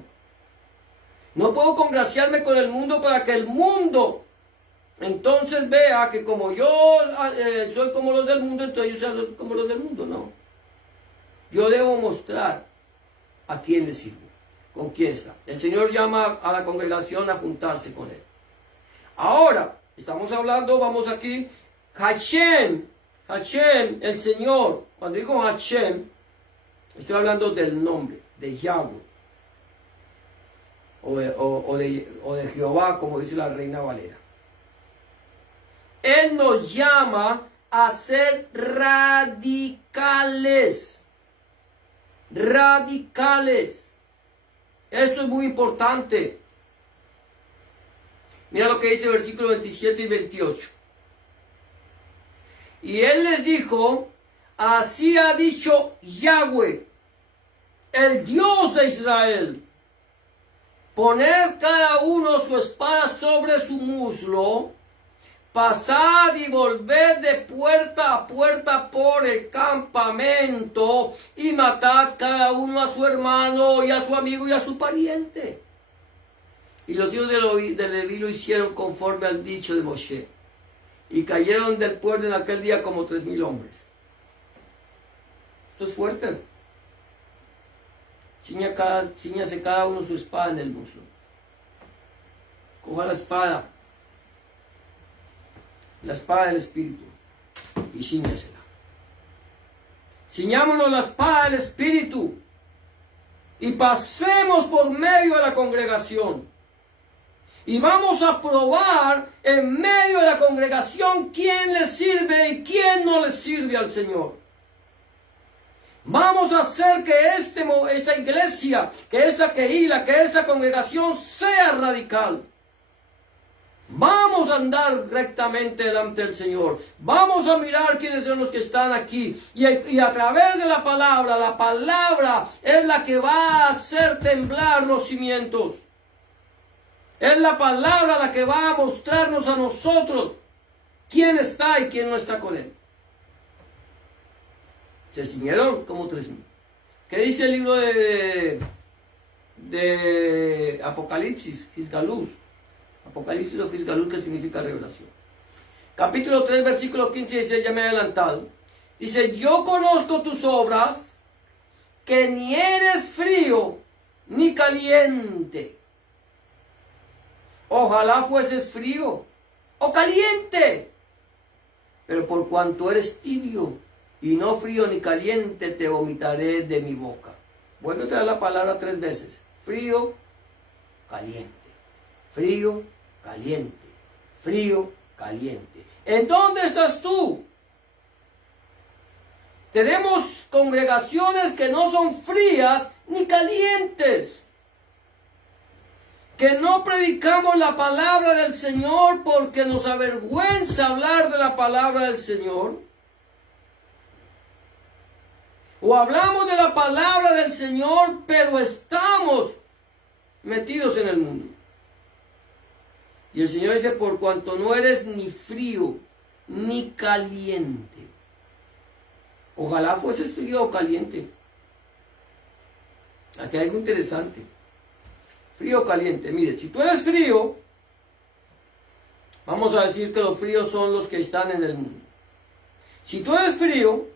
No puedo congraciarme con el mundo para que el mundo entonces vea que como yo soy como los del mundo, entonces yo soy como los del mundo. No. Yo debo mostrar a quién le sirvo, con quién está. El Señor llama a la congregación a juntarse con Él. Ahora, estamos hablando, vamos aquí, Hashem, el Señor. Cuando digo Hashem, estoy hablando del nombre, de Yahweh. O de Jehová, como dice la Reina Valera. Él nos llama a ser radicales. Radicales. Esto es muy importante. Mira lo que dice el versículo 27 y 28. Y él les dijo, así ha dicho Yahweh, el Dios de Israel, poner cada uno su espada sobre su muslo, pasad y volved de puerta a puerta por el campamento y matad cada uno a su hermano y a su amigo y a su pariente. Y los hijos de Leví lo hicieron conforme al dicho de Moshe. Y cayeron del pueblo en aquel día como 3,000 hombres. Esto es fuerte. Cíñase cada uno su espada en el muslo. Coja la espada del Espíritu, y cíñasela. Ciñámonos la espada del Espíritu y pasemos por medio de la congregación. Y vamos a probar en medio de la congregación quién le sirve y quién no le sirve al Señor. Vamos a hacer que esta iglesia, que esta queila, que esta congregación sea radical. Vamos a andar rectamente delante del Señor. Vamos a mirar quiénes son los que están aquí. Y a través de la palabra es la que va a hacer temblar los cimientos. Es la palabra la que va a mostrarnos a nosotros quién está y quién no está con él. Se ciñeron como 3,000. ¿Qué dice el libro de Apocalipsis? Gisgaluz. Apocalipsis o Gisgaluz, que significa revelación. Capítulo 3, versículo 15 y 16, ya me he adelantado. Dice, yo conozco tus obras, que ni eres frío ni caliente. Ojalá fueses frío o caliente, pero por cuanto eres tibio y no frío ni caliente, te vomitaré de mi boca. Vuelve a traer la palabra 3 veces. Frío, caliente. Frío, caliente. Frío, caliente. ¿En dónde estás tú? Tenemos congregaciones que no son frías ni calientes. Que no predicamos la palabra del Señor porque nos avergüenza hablar de la palabra del Señor. O hablamos de la palabra del Señor, pero estamos metidos en el mundo. Y el Señor dice, por cuanto no eres ni frío ni caliente. Ojalá fueses frío o caliente. Aquí hay algo interesante. Frío o caliente. Mire, si tú eres frío, vamos a decir que los fríos son los que están en el mundo. Si tú eres frío,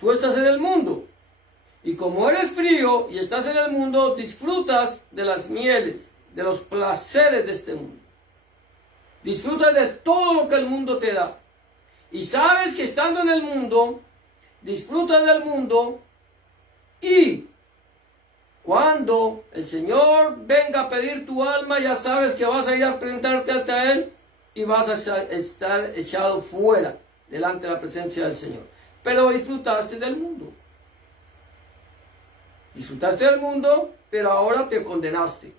tú estás en el mundo. Y como eres frío y estás en el mundo, disfrutas de las mieles, de los placeres de este mundo. Disfrutas de todo lo que el mundo te da. Y sabes que estando en el mundo, disfrutas del mundo y cuando el Señor venga a pedir tu alma, ya sabes que vas a ir a presentarte ante Él y vas a estar echado fuera delante de la presencia del Señor. Pero disfrutaste del mundo. Disfrutaste del mundo, pero ahora te condenaste.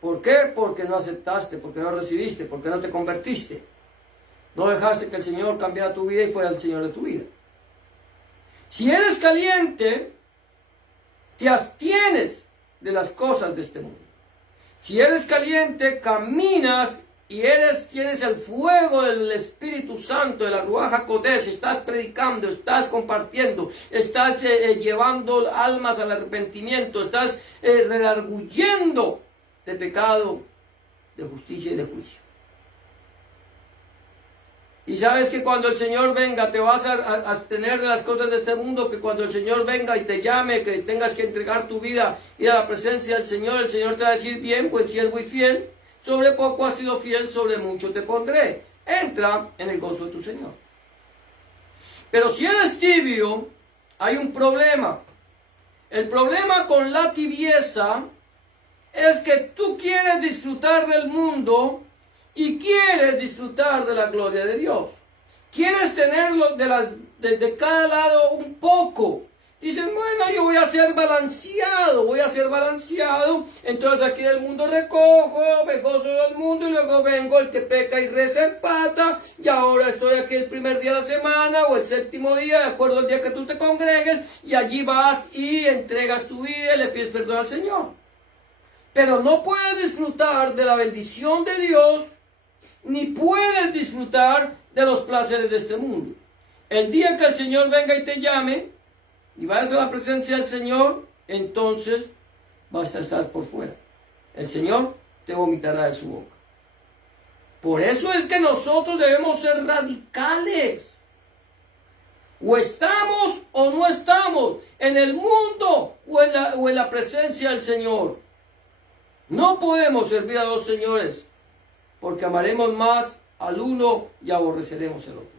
¿Por qué? Porque no aceptaste, porque no recibiste, porque no te convertiste. No dejaste que el Señor cambiara tu vida y fuera el Señor de tu vida. Si eres caliente, te abstienes de las cosas de este mundo. Si eres caliente, caminas y tienes el fuego del Espíritu Santo, de la Ruach HaKodesh, estás predicando, estás compartiendo, estás llevando almas al arrepentimiento, estás redarguyendo de pecado, de justicia y de juicio. Y sabes que cuando el Señor venga te vas a abstener de las cosas de este mundo, que cuando el Señor venga y te llame, que tengas que entregar tu vida, ir a la presencia del Señor, el Señor te va a decir, bien, buen siervo y fiel, sobre poco has sido fiel, sobre mucho te pondré. Entra en el gozo de tu Señor. Pero si eres tibio, hay un problema. El problema con la tibieza es que tú quieres disfrutar del mundo y quieres disfrutar de la gloria de Dios. Quieres tenerlo de cada lado un poco. Dicen, bueno, yo voy a ser balanceado. Entonces aquí en el mundo recojo, me gozo del mundo y luego vengo el que peca y reza empata. Y ahora estoy aquí el primer día de la semana o el séptimo día, de acuerdo al día que tú te congregues. Y allí vas y entregas tu vida y le pides perdón al Señor. Pero no puedes disfrutar de la bendición de Dios ni puedes disfrutar de los placeres de este mundo. El día que el Señor venga y te llame y vayas a la presencia del Señor, entonces vas a estar por fuera. El Señor te vomitará de su boca. Por eso es que nosotros debemos ser radicales. O estamos o no estamos en el mundo o en la presencia del Señor. No podemos servir a dos señores, porque amaremos más al uno y aborreceremos al otro.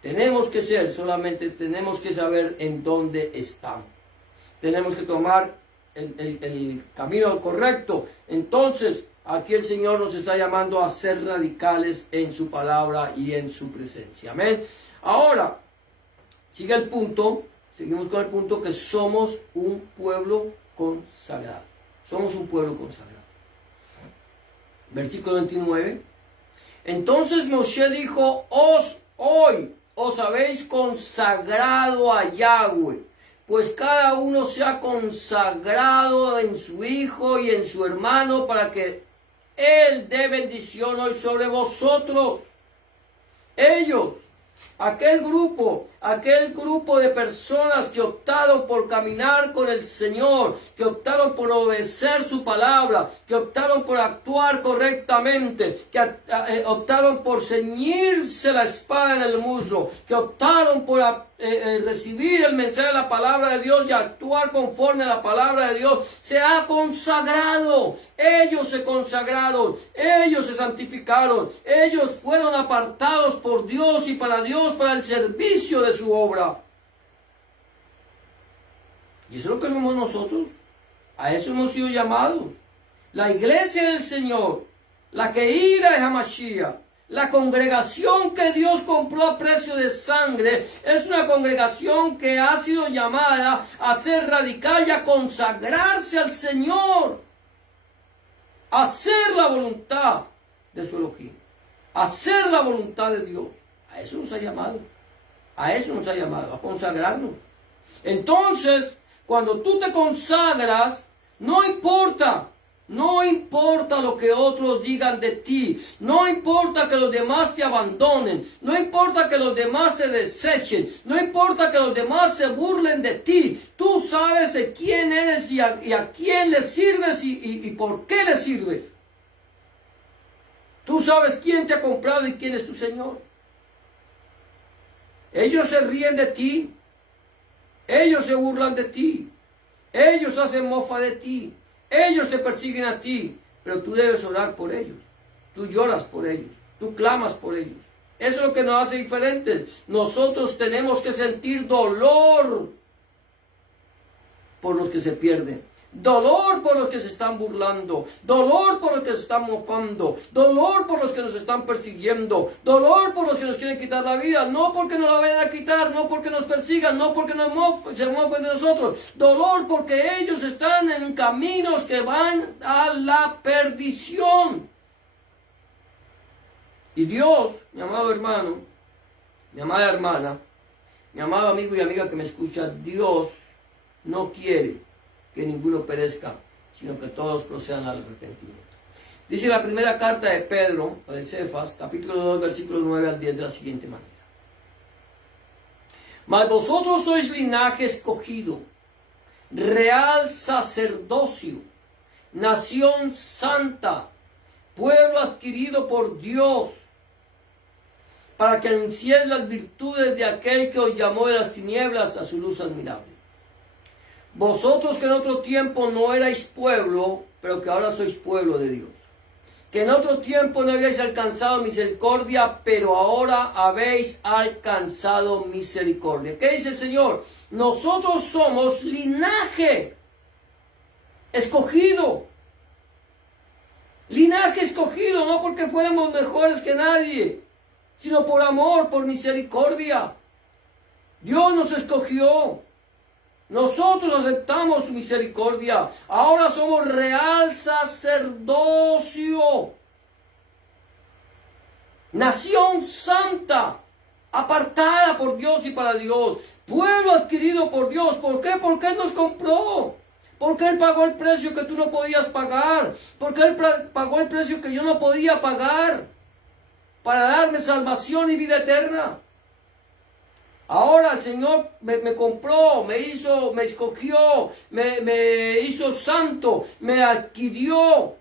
Tenemos que tenemos que saber en dónde estamos. Tenemos que tomar el camino correcto. Entonces, aquí el Señor nos está llamando a ser radicales en su palabra y en su presencia. Amén. Ahora, sigue el punto, seguimos con el punto que somos un pueblo consagrado. Somos un pueblo consagrado. Versículo 29. Entonces Moshe dijo, hoy os habéis consagrado a Yahweh, pues cada uno se ha consagrado en su hijo y en su hermano para que Él dé bendición hoy sobre vosotros. Ellos, aquel grupo de personas que optaron por caminar con el Señor, que optaron por obedecer su palabra, que optaron por actuar correctamente, que optaron por ceñirse la espada en el muslo, que optaron por recibir el mensaje de la palabra de Dios y actuar conforme a la palabra de Dios, se ha consagrado. Ellos se consagraron, ellos se santificaron, ellos fueron apartados por Dios y para el servicio de su obra. Y eso es lo que somos nosotros. A eso hemos sido llamados. La iglesia del Señor, la que ira de Hamashiach, la congregación que Dios compró a precio de sangre, es una congregación que ha sido llamada a ser radical y a consagrarse al Señor, a hacer la voluntad de su Elohim, a hacer la voluntad de Dios. A eso nos ha llamado. A eso nos ha llamado, a consagrarnos. Entonces, cuando tú te consagras, no importa lo que otros digan de ti, no importa que los demás te abandonen, no importa que los demás te desechen, no importa que los demás se burlen de ti, tú sabes de quién eres y a quién le sirves y por qué le sirves. Tú sabes quién te ha comprado y quién es tu Señor. Ellos se ríen de ti, ellos se burlan de ti, ellos hacen mofa de ti, ellos te persiguen a ti, pero tú debes orar por ellos, tú lloras por ellos, tú clamas por ellos. Eso es lo que nos hace diferentes. Nosotros tenemos que sentir dolor por los que se pierden. Dolor por los que se están burlando, dolor por los que se están mofando, dolor por los que nos están persiguiendo, dolor por los que nos quieren quitar la vida, no porque nos la vayan a quitar, no porque nos persigan, no porque se mofen de nosotros, dolor porque ellos están en caminos que van a la perdición. Y Dios, mi amado hermano, mi amada hermana, mi amado amigo y amiga que me escucha, Dios no quiere que ninguno perezca, sino que todos procedan al arrepentimiento. Dice la primera carta de Pedro, o de Cefas, capítulo 2, versículos 9 al 10, de la siguiente manera. Mas vosotros sois linaje escogido, real sacerdocio, nación santa, pueblo adquirido por Dios, para que anunciéis las virtudes de aquel que os llamó de las tinieblas a su luz admirable. Vosotros que en otro tiempo no erais pueblo, pero que ahora sois pueblo de Dios. Que en otro tiempo no habéis alcanzado misericordia, pero ahora habéis alcanzado misericordia. ¿Qué dice el Señor? Nosotros somos linaje escogido. Linaje escogido, no porque fuéramos mejores que nadie, sino por amor, por misericordia. Dios nos escogió. Nosotros aceptamos su misericordia. Ahora somos real sacerdocio. Nación santa, apartada por Dios y para Dios. Pueblo adquirido por Dios. ¿Por qué? Porque Él nos compró. Porque Él pagó el precio que tú no podías pagar. Porque Él pagó el precio que yo no podía pagar. para darme salvación y vida eterna. Ahora el Señor me compró, me escogió, me hizo santo, me adquirió.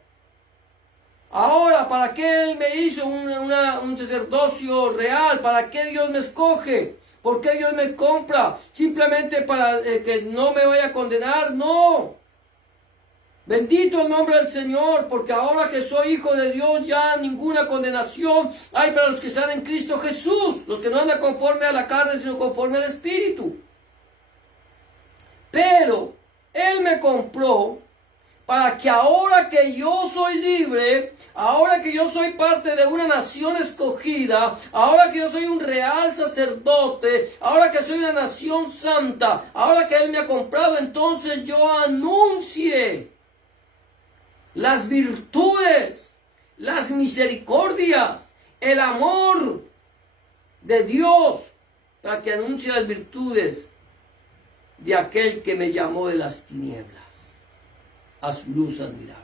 Ahora, ¿para qué Él me hizo un sacerdocio real? ¿Para qué Dios me escoge? ¿Por qué Dios me compra? ¿Simplemente para que no me vaya a condenar? No. Bendito el nombre del Señor, porque ahora que soy hijo de Dios, ya ninguna condenación hay para los que están en Cristo Jesús, los que no andan conforme a la carne, sino conforme al Espíritu. Pero Él me compró para que ahora que yo soy libre, ahora que yo soy parte de una nación escogida, ahora que yo soy un real sacerdote, ahora que soy una nación santa, ahora que Él me ha comprado, entonces yo anuncie las virtudes, las misericordias, el amor de Dios, para que anuncie las virtudes de aquel que me llamó de las tinieblas a su luz admirable.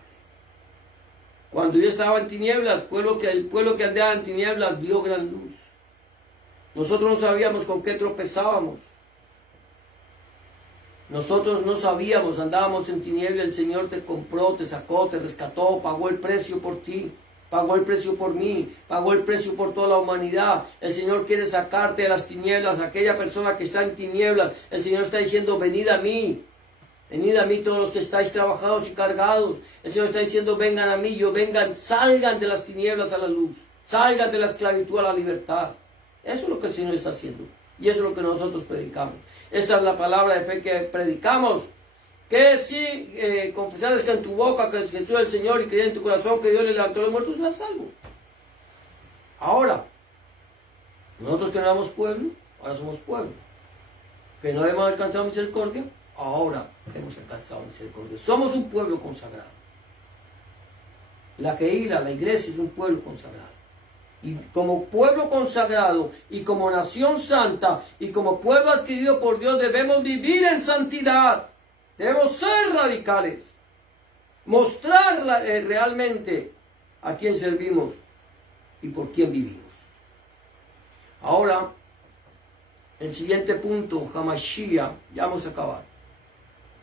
Cuando yo estaba en tinieblas, el pueblo que andaba en tinieblas vio gran luz. Nosotros no sabíamos con qué tropezábamos. Nosotros no sabíamos, andábamos en tinieblas. El Señor te compró, te sacó, te rescató, pagó el precio por ti, pagó el precio por mí, pagó el precio por toda la humanidad. El Señor quiere sacarte de las tinieblas, aquella persona que está en tinieblas. El Señor está diciendo, venid a mí todos los que estáis trabajados y cargados. El Señor está diciendo, vengan a mí, salgan de las tinieblas a la luz, salgan de la esclavitud a la libertad. Eso es lo que el Señor está haciendo. Y eso es lo que nosotros predicamos. Esta es la palabra de fe que predicamos. Que si confesares que en tu boca que Jesús es el Señor y crees en tu corazón que Dios le levantó a los muertos, serás salvo. Ahora, nosotros que no éramos pueblo, ahora somos pueblo. Que no hemos alcanzado misericordia, ahora hemos alcanzado misericordia. Somos un pueblo consagrado. La iglesia es un pueblo consagrado. Y como pueblo consagrado, y como nación santa, y como pueblo adquirido por Dios, debemos vivir en santidad. Debemos ser radicales. Mostrar realmente a quién servimos y por quién vivimos. Ahora, el siguiente punto, Hamashiach, ya vamos a acabar.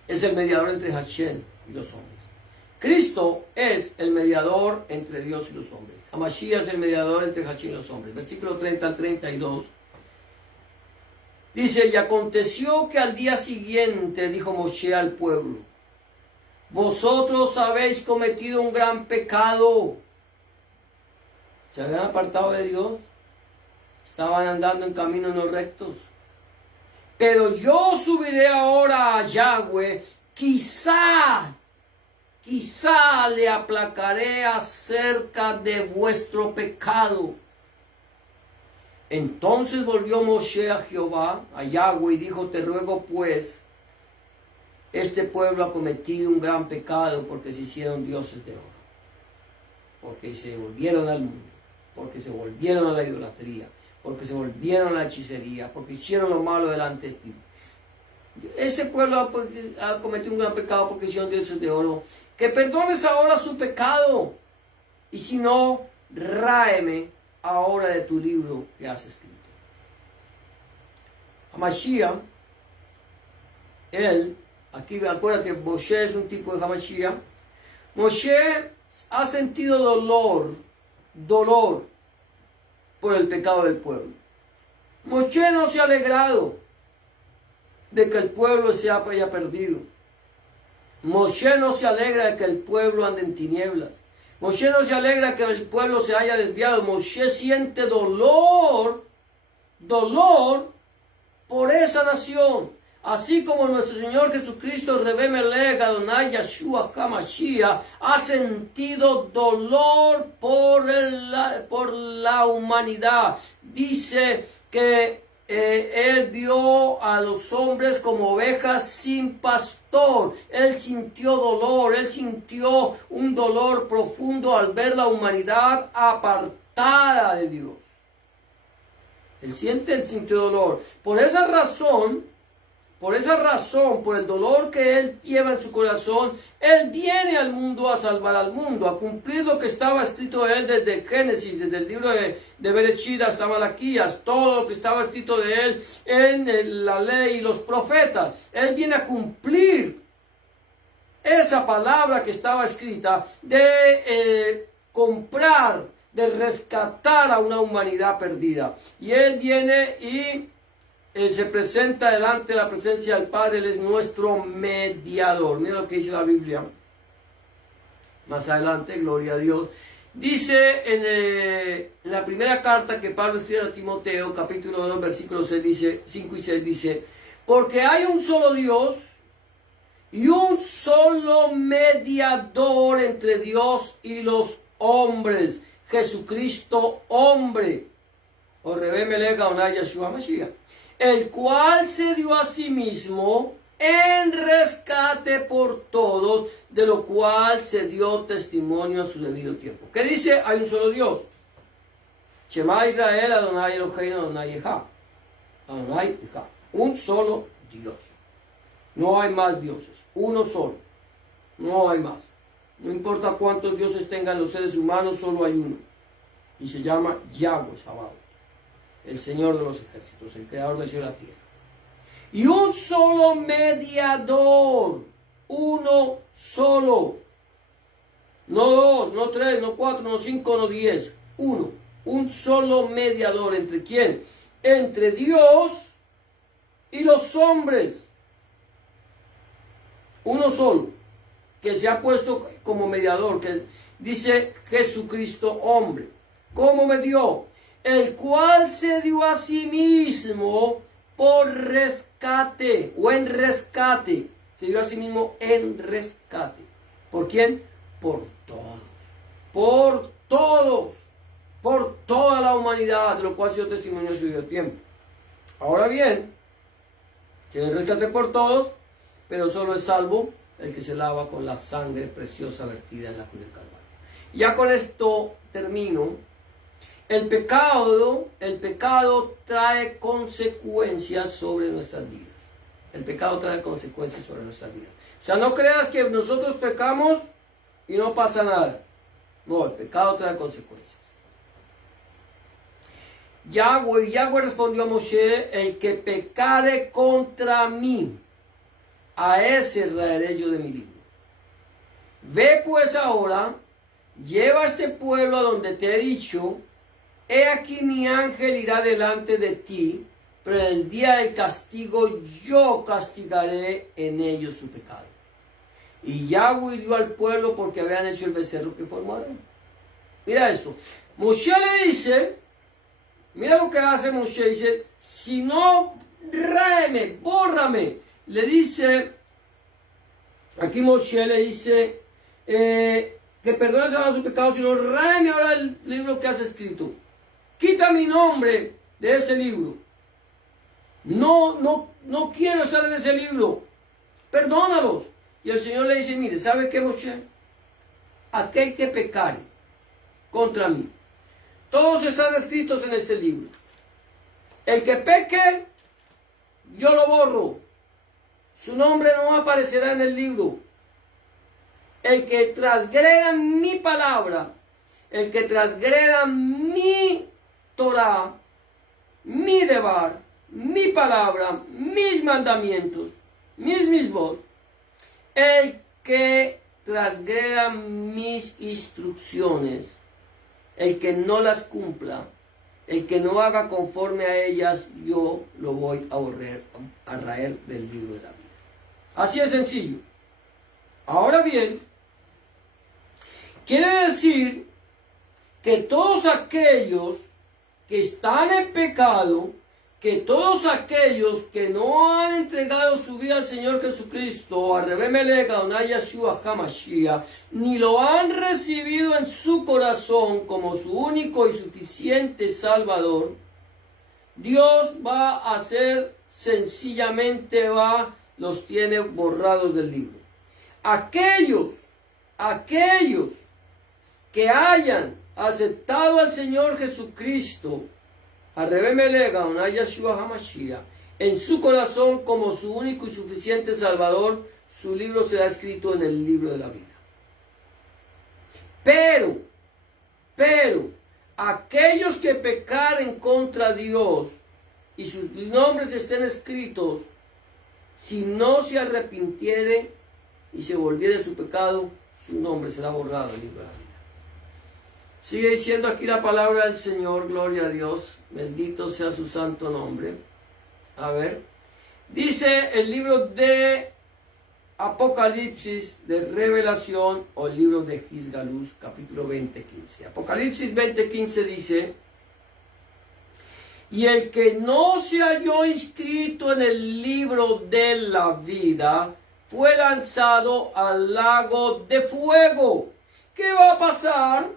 Es el mediador entre Hashem y los hombres. Cristo es el mediador entre Dios y los hombres. Hamashiach es el mediador entre Hashem y los hombres. Versículo 30 al 32. Dice, y aconteció que al día siguiente dijo Moshe al pueblo, vosotros habéis cometido un gran pecado. Se habían apartado de Dios. Estaban andando en caminos no rectos. Pero yo subiré ahora a Yahweh, quizá le aplacaré acerca de vuestro pecado. Entonces volvió Moshe a Jehová, a Yahweh, y dijo, te ruego pues, este pueblo ha cometido un gran pecado porque se hicieron dioses de oro, porque se volvieron al mundo, porque se volvieron a la idolatría, porque se volvieron a la hechicería, porque hicieron lo malo delante de ti. Este pueblo ha cometido un gran pecado porque hicieron dioses de oro. Que perdones ahora su pecado, y si no, ráeme ahora de tu libro que has escrito. Hamashiach, aquí acuérdate, Moshe es un tipo de Hamashiach. Moshe ha sentido dolor por el pecado del pueblo. Moshe no se ha alegrado de que el pueblo se haya perdido. Moshe no se alegra de que el pueblo ande en tinieblas. Moshe no se alegra de que el pueblo se haya desviado. Moshe siente dolor por esa nación. Así como nuestro Señor Jesucristo, Rebbe Melech, Adonai Yeshua HaMashiach, ha sentido dolor por la humanidad. Dice que Él vio a los hombres como ovejas sin pastor. Él sintió dolor, Él sintió un dolor profundo al ver la humanidad apartada de Dios. Él sintió dolor. Por esa razón, Por esa razón, por el dolor que Él lleva en su corazón, Él viene al mundo a salvar al mundo, a cumplir lo que estaba escrito de Él desde el Génesis, desde el libro de Bereshit hasta Malaquías, todo lo que estaba escrito de Él en la ley y los profetas. Él viene a cumplir esa palabra que estaba escrita de comprar, de rescatar a una humanidad perdida. Y Él viene y se presenta delante de la presencia del Padre. Él es nuestro mediador. Mira lo que dice la Biblia. Más adelante, gloria a Dios. Dice en la primera carta que Pablo escribe a Timoteo, capítulo 2, versículos 5 y 6, dice: porque hay un solo Dios y un solo mediador entre Dios y los hombres, Jesucristo hombre, o Rebe Melech Adonai Yeshua Mashiach, el cual se dio a sí mismo en rescate por todos, de lo cual se dio testimonio a su debido tiempo. ¿Qué dice? Hay un solo Dios. Shema Israel, Adonai Eloheinu, Adonai Echad. Adonai Echad. Un solo Dios. No hay más dioses. Uno solo. No hay más. No importa cuántos dioses tengan los seres humanos, solo hay uno. Y se llama Yahweh Sabaoth, el Señor de los ejércitos, el creador del cielo y la tierra. Y un solo mediador, uno solo. No dos, no tres, no cuatro, no cinco, no 10. Uno. Un solo mediador. ¿Entre quién? Entre Dios y los hombres. Uno solo, que se ha puesto como mediador, que dice Jesucristo hombre. ¿Cómo me dio? El cual se dio a sí mismo por rescate, o en rescate. Se dio a sí mismo en rescate. ¿Por quién? Por todos. Por todos. Por toda la humanidad, de lo cual se dio testimonio en su debido tiempo. Ahora bien, se dio rescate por todos, pero solo es salvo el que se lava con la sangre preciosa vertida en la cruz del Calvario. Ya con esto termino. El pecado trae consecuencias sobre nuestras vidas. El pecado trae consecuencias sobre nuestras vidas. O sea, no creas que nosotros pecamos y no pasa nada. No, el pecado trae consecuencias. Yahweh respondió a Moshe: el que pecare contra mí, a ese raeré yo de mi libro. Ve pues ahora, lleva a este pueblo a donde te he dicho. He aquí mi ángel irá delante de ti, pero en el día del castigo yo castigaré en ellos su pecado. Y Yahweh hirió al pueblo porque habían hecho el becerro que formaron. Mira esto. Moshe le dice, mira lo que hace Moshe, dice: si no, ráeme, bórrame. Le dice, aquí Moshe le dice, que perdone a sus pecados, sino ráeme ahora el libro que has escrito. Quita mi nombre de ese libro. No quiero estar en ese libro. Perdónalos. Y el Señor le dice: mire, ¿sabe qué, Moshe? Aquel que pecare contra mí, todos están escritos en este libro. El que peque, yo lo borro. Su nombre no aparecerá en el libro. El que transgreda mi palabra, el que transgreda mi Torah, mi debar, mi palabra, mis mandamientos, mis mismos, el que transgreda mis instrucciones, el que no las cumpla, el que no haga conforme a ellas, yo lo voy a raer del libro de la vida. Así de sencillo. Ahora bien, quiere decir que todos aquellos que están en pecado, que todos aquellos que no han entregado su vida al Señor Jesucristo, a Rebe Melech Adonai Yeshua HaMashiach, ni lo han recibido en su corazón como su único y suficiente Salvador, Dios va a hacer sencillamente, los tiene borrados del libro. Aquellos que hayan aceptado al Señor Jesucristo, a Rebe Melech Adonai Yeshua HaMashiach, en su corazón como su único y suficiente Salvador, su libro será escrito en el libro de la vida. Pero, aquellos que pecaren contra Dios y sus nombres estén escritos, si no se arrepintiere y se volviere de su pecado, su nombre será borrado del libro de la vida. Sigue diciendo aquí la palabra del Señor, gloria a Dios, bendito sea su santo nombre. A ver, dice el libro de Apocalipsis, de Revelación, o el libro de Gisgalus, capítulo 20:15. Apocalipsis 20:15 dice: y el que no se halló inscrito en el libro de la vida fue lanzado al lago de fuego. ¿Qué va a pasar?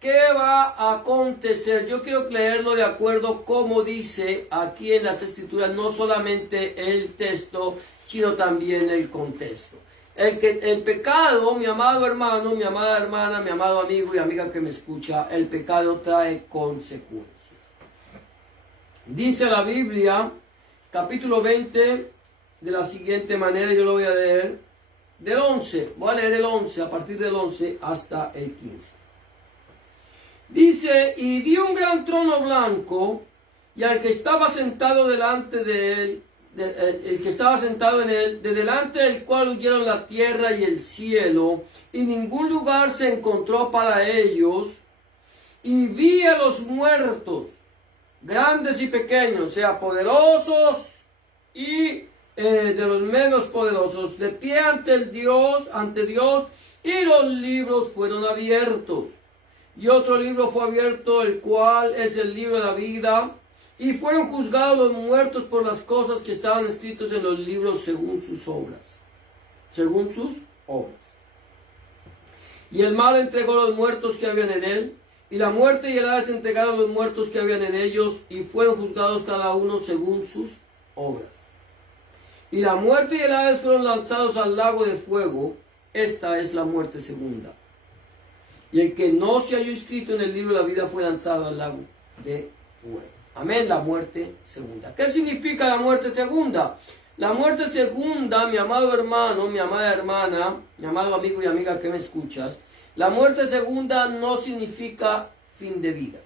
¿Qué va a acontecer? Yo quiero leerlo de acuerdo como dice aquí en las Escrituras, no solamente el texto, sino también el contexto. El pecado, mi amado hermano, mi amada hermana, mi amado amigo y amiga que me escucha, el pecado trae consecuencias. Dice la Biblia, capítulo 20, de la siguiente manera, yo lo voy a leer, del 11, voy a leer el 11, a partir del 11 hasta el 15. Dice: y vi un gran trono blanco, y al que estaba sentado delante de él, el que estaba sentado en él, de delante del cual huyeron la tierra y el cielo, y ningún lugar se encontró para ellos. Y vi a los muertos, grandes y pequeños, o sea, poderosos y de los menos poderosos, de pie ante Dios, y los libros fueron abiertos. Y otro libro fue abierto, el cual es el libro de la vida, y fueron juzgados los muertos por las cosas que estaban escritas en los libros según sus obras. Según sus obras. Y el mar entregó los muertos que habían en él, y la muerte y el Hades entregaron los muertos que habían en ellos, y fueron juzgados cada uno según sus obras. Y la muerte y el Hades fueron lanzados al lago de fuego. Esta es la muerte segunda. Y el que no se halló inscrito en el libro de la vida fue lanzado al lago de fuego. Amén, la muerte segunda. ¿Qué significa la muerte segunda? La muerte segunda, mi amado hermano, mi amada hermana, mi amado amigo y amiga que me escuchas, la muerte segunda no significa fin de vida.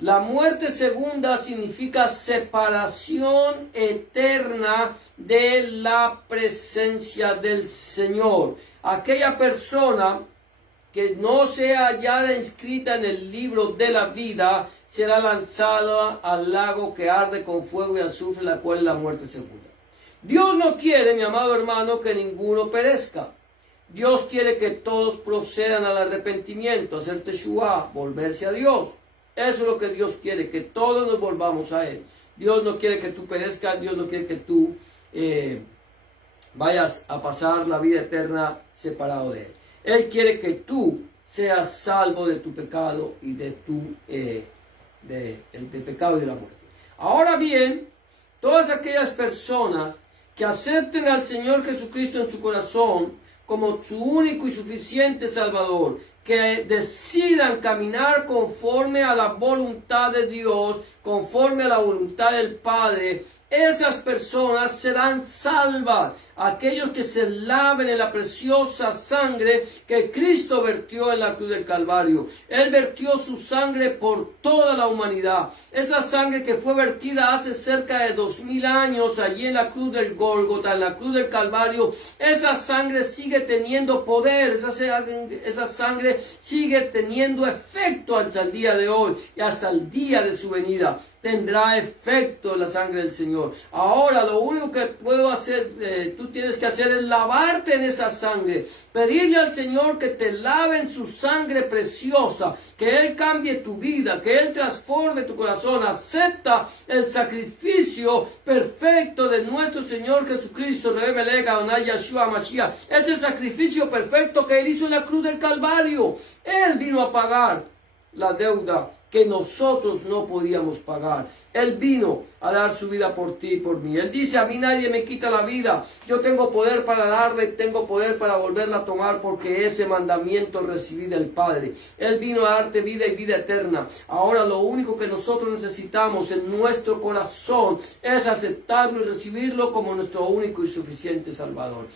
La muerte segunda significa separación eterna de la presencia del Señor. Aquella persona que no sea hallada inscrita en el libro de la vida será lanzada al lago que arde con fuego y azufre, la cual es la muerte segunda. Dios no quiere, mi amado hermano, que ninguno perezca. Dios quiere que todos procedan al arrepentimiento, a hacer teshuá, volverse a Dios. Eso es lo que Dios quiere, que todos nos volvamos a Él. Dios no quiere que tú perezcas, Dios no quiere que tú vayas a pasar la vida eterna separado de Él. Él quiere que tú seas salvo de tu pecado y de del pecado y de la muerte. Ahora bien, todas aquellas personas que acepten al Señor Jesucristo en su corazón como su único y suficiente Salvador, que decidan caminar conforme a la voluntad de Dios, conforme a la voluntad del Padre, esas personas serán salvas. Aquellos que se laven en la preciosa sangre que Cristo vertió en la cruz del Calvario. Él vertió su sangre por toda la humanidad. Esa sangre que fue vertida hace cerca de 2000 años allí en la cruz del Gólgota, en la cruz del Calvario. Esa sangre sigue teniendo poder. Esa sangre sigue teniendo efecto hasta el día de hoy y hasta el día de su venida. Tendrá efecto la sangre del Señor. Ahora lo único que puedo hacer, tú tienes que hacer es lavarte en esa sangre. Pedirle al Señor que te lave en su sangre preciosa. Que Él cambie tu vida. Que Él transforme tu corazón. Acepta el sacrificio perfecto de nuestro Señor Jesucristo. Ese sacrificio perfecto que Él hizo en la cruz del Calvario. Él vino a pagar la deuda que nosotros no podíamos pagar. Él vino a dar su vida por ti y por mí. Él dice, a mí nadie me quita la vida. Yo tengo poder para darla y tengo poder para volverla a tomar, porque ese mandamiento recibí del Padre. Él vino a darte vida y vida eterna. Ahora lo único que nosotros necesitamos en nuestro corazón es aceptarlo y recibirlo como nuestro único y suficiente Salvador.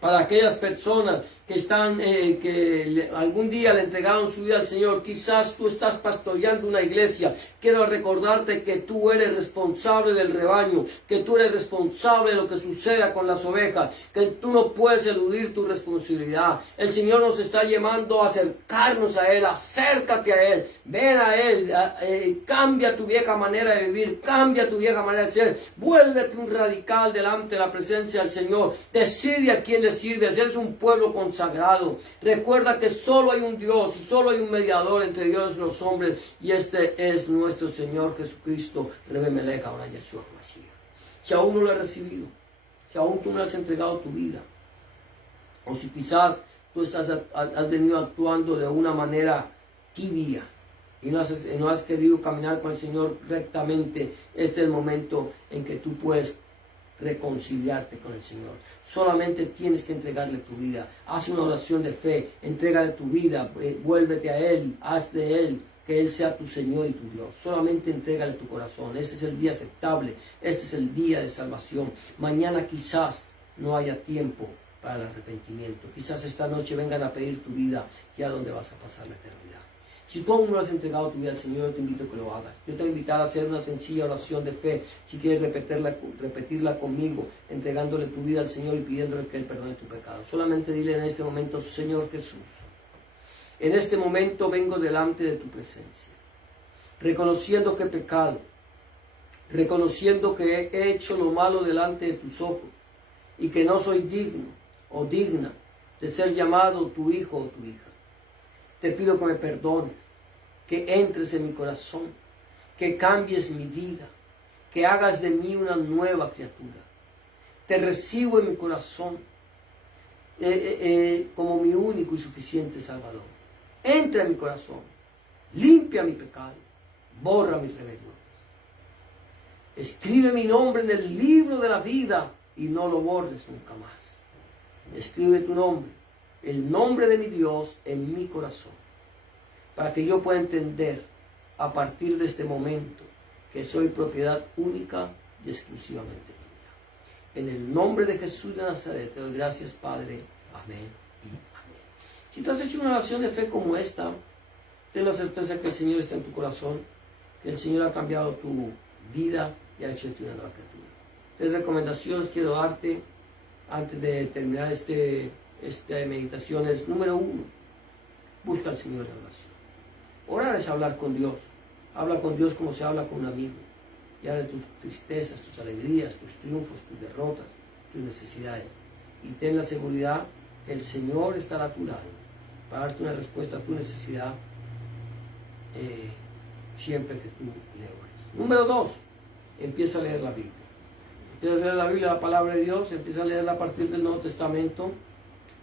Para aquellas personas que algún día le entregaron su vida al Señor, quizás tú estás pastoreando una iglesia. Quiero recordarte que tú eres responsable del rebaño, que tú eres responsable de lo que suceda con las ovejas, que tú no puedes eludir tu responsabilidad. El Señor nos está llamando a acercarnos a Él. Acércate a Él, ven a Él, cambia tu vieja manera de vivir, cambia tu vieja manera de ser, vuélvete un radical delante de la presencia del Señor. Decide a quién le sirves. Eres un pueblo consagrado. Recuerda que solo hay un Dios y solo hay un mediador entre Dios y los hombres, y este es nuestro Señor Jesucristo, Rebe Melech, ahora Yeshua Mashiach. Si aún no lo has recibido, si aún tú no has entregado tu vida, o si quizás tú has venido actuando de una manera tibia y no has querido caminar con el Señor rectamente, este es el momento en que tú puedes reconciliarte con el Señor. Solamente tienes que entregarle tu vida. Haz una oración de fe, entrégale tu vida, vuélvete a Él, haz de Él que Él sea tu Señor y tu Dios. Solamente entrégale tu corazón. Este es el día aceptable, este es el día de salvación. Mañana quizás no haya tiempo para el arrepentimiento. Quizás esta noche vengan a pedir tu vida, y a dónde vas a pasar la eternidad. Si tú aún no has entregado tu vida al Señor, yo te invito a que lo hagas. Yo te voy a invitar a hacer una sencilla oración de fe. Si quieres repetirla conmigo, entregándole tu vida al Señor y pidiéndole que Él perdone tu pecado. Solamente dile en este momento, Señor Jesús, en este momento vengo delante de tu presencia, reconociendo que he pecado, reconociendo que he hecho lo malo delante de tus ojos y que no soy digno o digna de ser llamado tu hijo o tu hija. Te pido que me perdones, que entres en mi corazón, que cambies mi vida, que hagas de mí una nueva criatura. Te recibo en mi corazón como mi único y suficiente Salvador. Entra en mi corazón, limpia mi pecado, borra mis rebeliones. Escribe mi nombre en el libro de la vida y no lo borres nunca más. Escribe tu nombre, el nombre de mi Dios, en mi corazón, para que yo pueda entender a partir de este momento que soy propiedad única y exclusivamente tuya. En el nombre de Jesús de Nazaret te doy gracias, Padre. Amén y amén. Si tú has hecho una oración de fe como esta, ten la certeza que el Señor está en tu corazón, que el Señor ha cambiado tu vida y ha hecho de ti una nueva criatura. 3 recomendaciones quiero darte antes de terminar esta meditación. Es: número 1, busca al Señor en oración. Orar es hablar con Dios. Habla con Dios como se habla con un amigo. Y habla de tus tristezas, tus alegrías, tus triunfos, tus derrotas, tus necesidades. Y ten la seguridad que el Señor estará a tu lado para darte una respuesta a tu necesidad siempre que tú le ores. Número 2, empieza a leer la Biblia. Empieza a leer la Biblia, la palabra de Dios. Empieza a leerla a partir del Nuevo Testamento,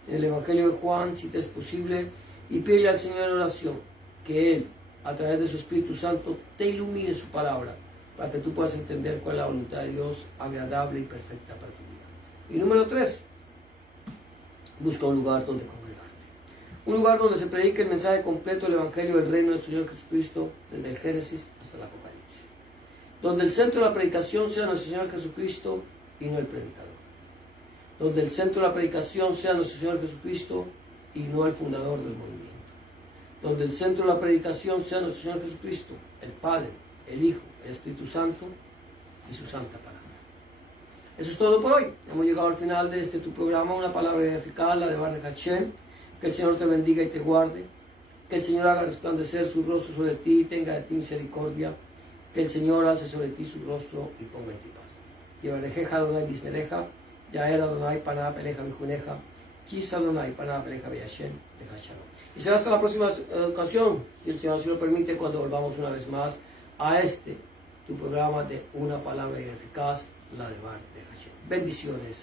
en el Evangelio de Juan, si te es posible, y pídele al Señor en oración que Él, a través de su Espíritu Santo, te ilumine su palabra, para que tú puedas entender cuál es la voluntad de Dios agradable y perfecta para tu vida. Y número 3, busca un lugar donde congregarte. Un lugar donde se predique el mensaje completo del Evangelio del Reino del Señor Jesucristo, desde el Génesis hasta el Apocalipsis. Donde el centro de la predicación sea nuestro Señor Jesucristo y no el predicador. Donde el centro de la predicación sea nuestro Señor Jesucristo y no el fundador del movimiento. Donde el centro de la predicación sea nuestro Señor Jesucristo, el Padre, el Hijo, el Espíritu Santo y su santa palabra. Eso es todo por hoy. Hemos llegado al final de tu programa, una palabra eficaz, la de Baruch Hashem. Que el Señor te bendiga y te guarde. Que el Señor haga resplandecer su rostro sobre ti y tenga de ti misericordia. Que el Señor alce sobre ti su rostro y ponga en ti paz. Yevarejeja Adonai bismereja, Yael Adonai panah peleja bijuneja, Kis Adonai panah peleja beyashem, deja shalom. Y será hasta la próxima ocasión, si el Señor se lo permite, cuando volvamos una vez más a tu programa de una palabra eficaz, la de Baruch Hashem. Bendiciones.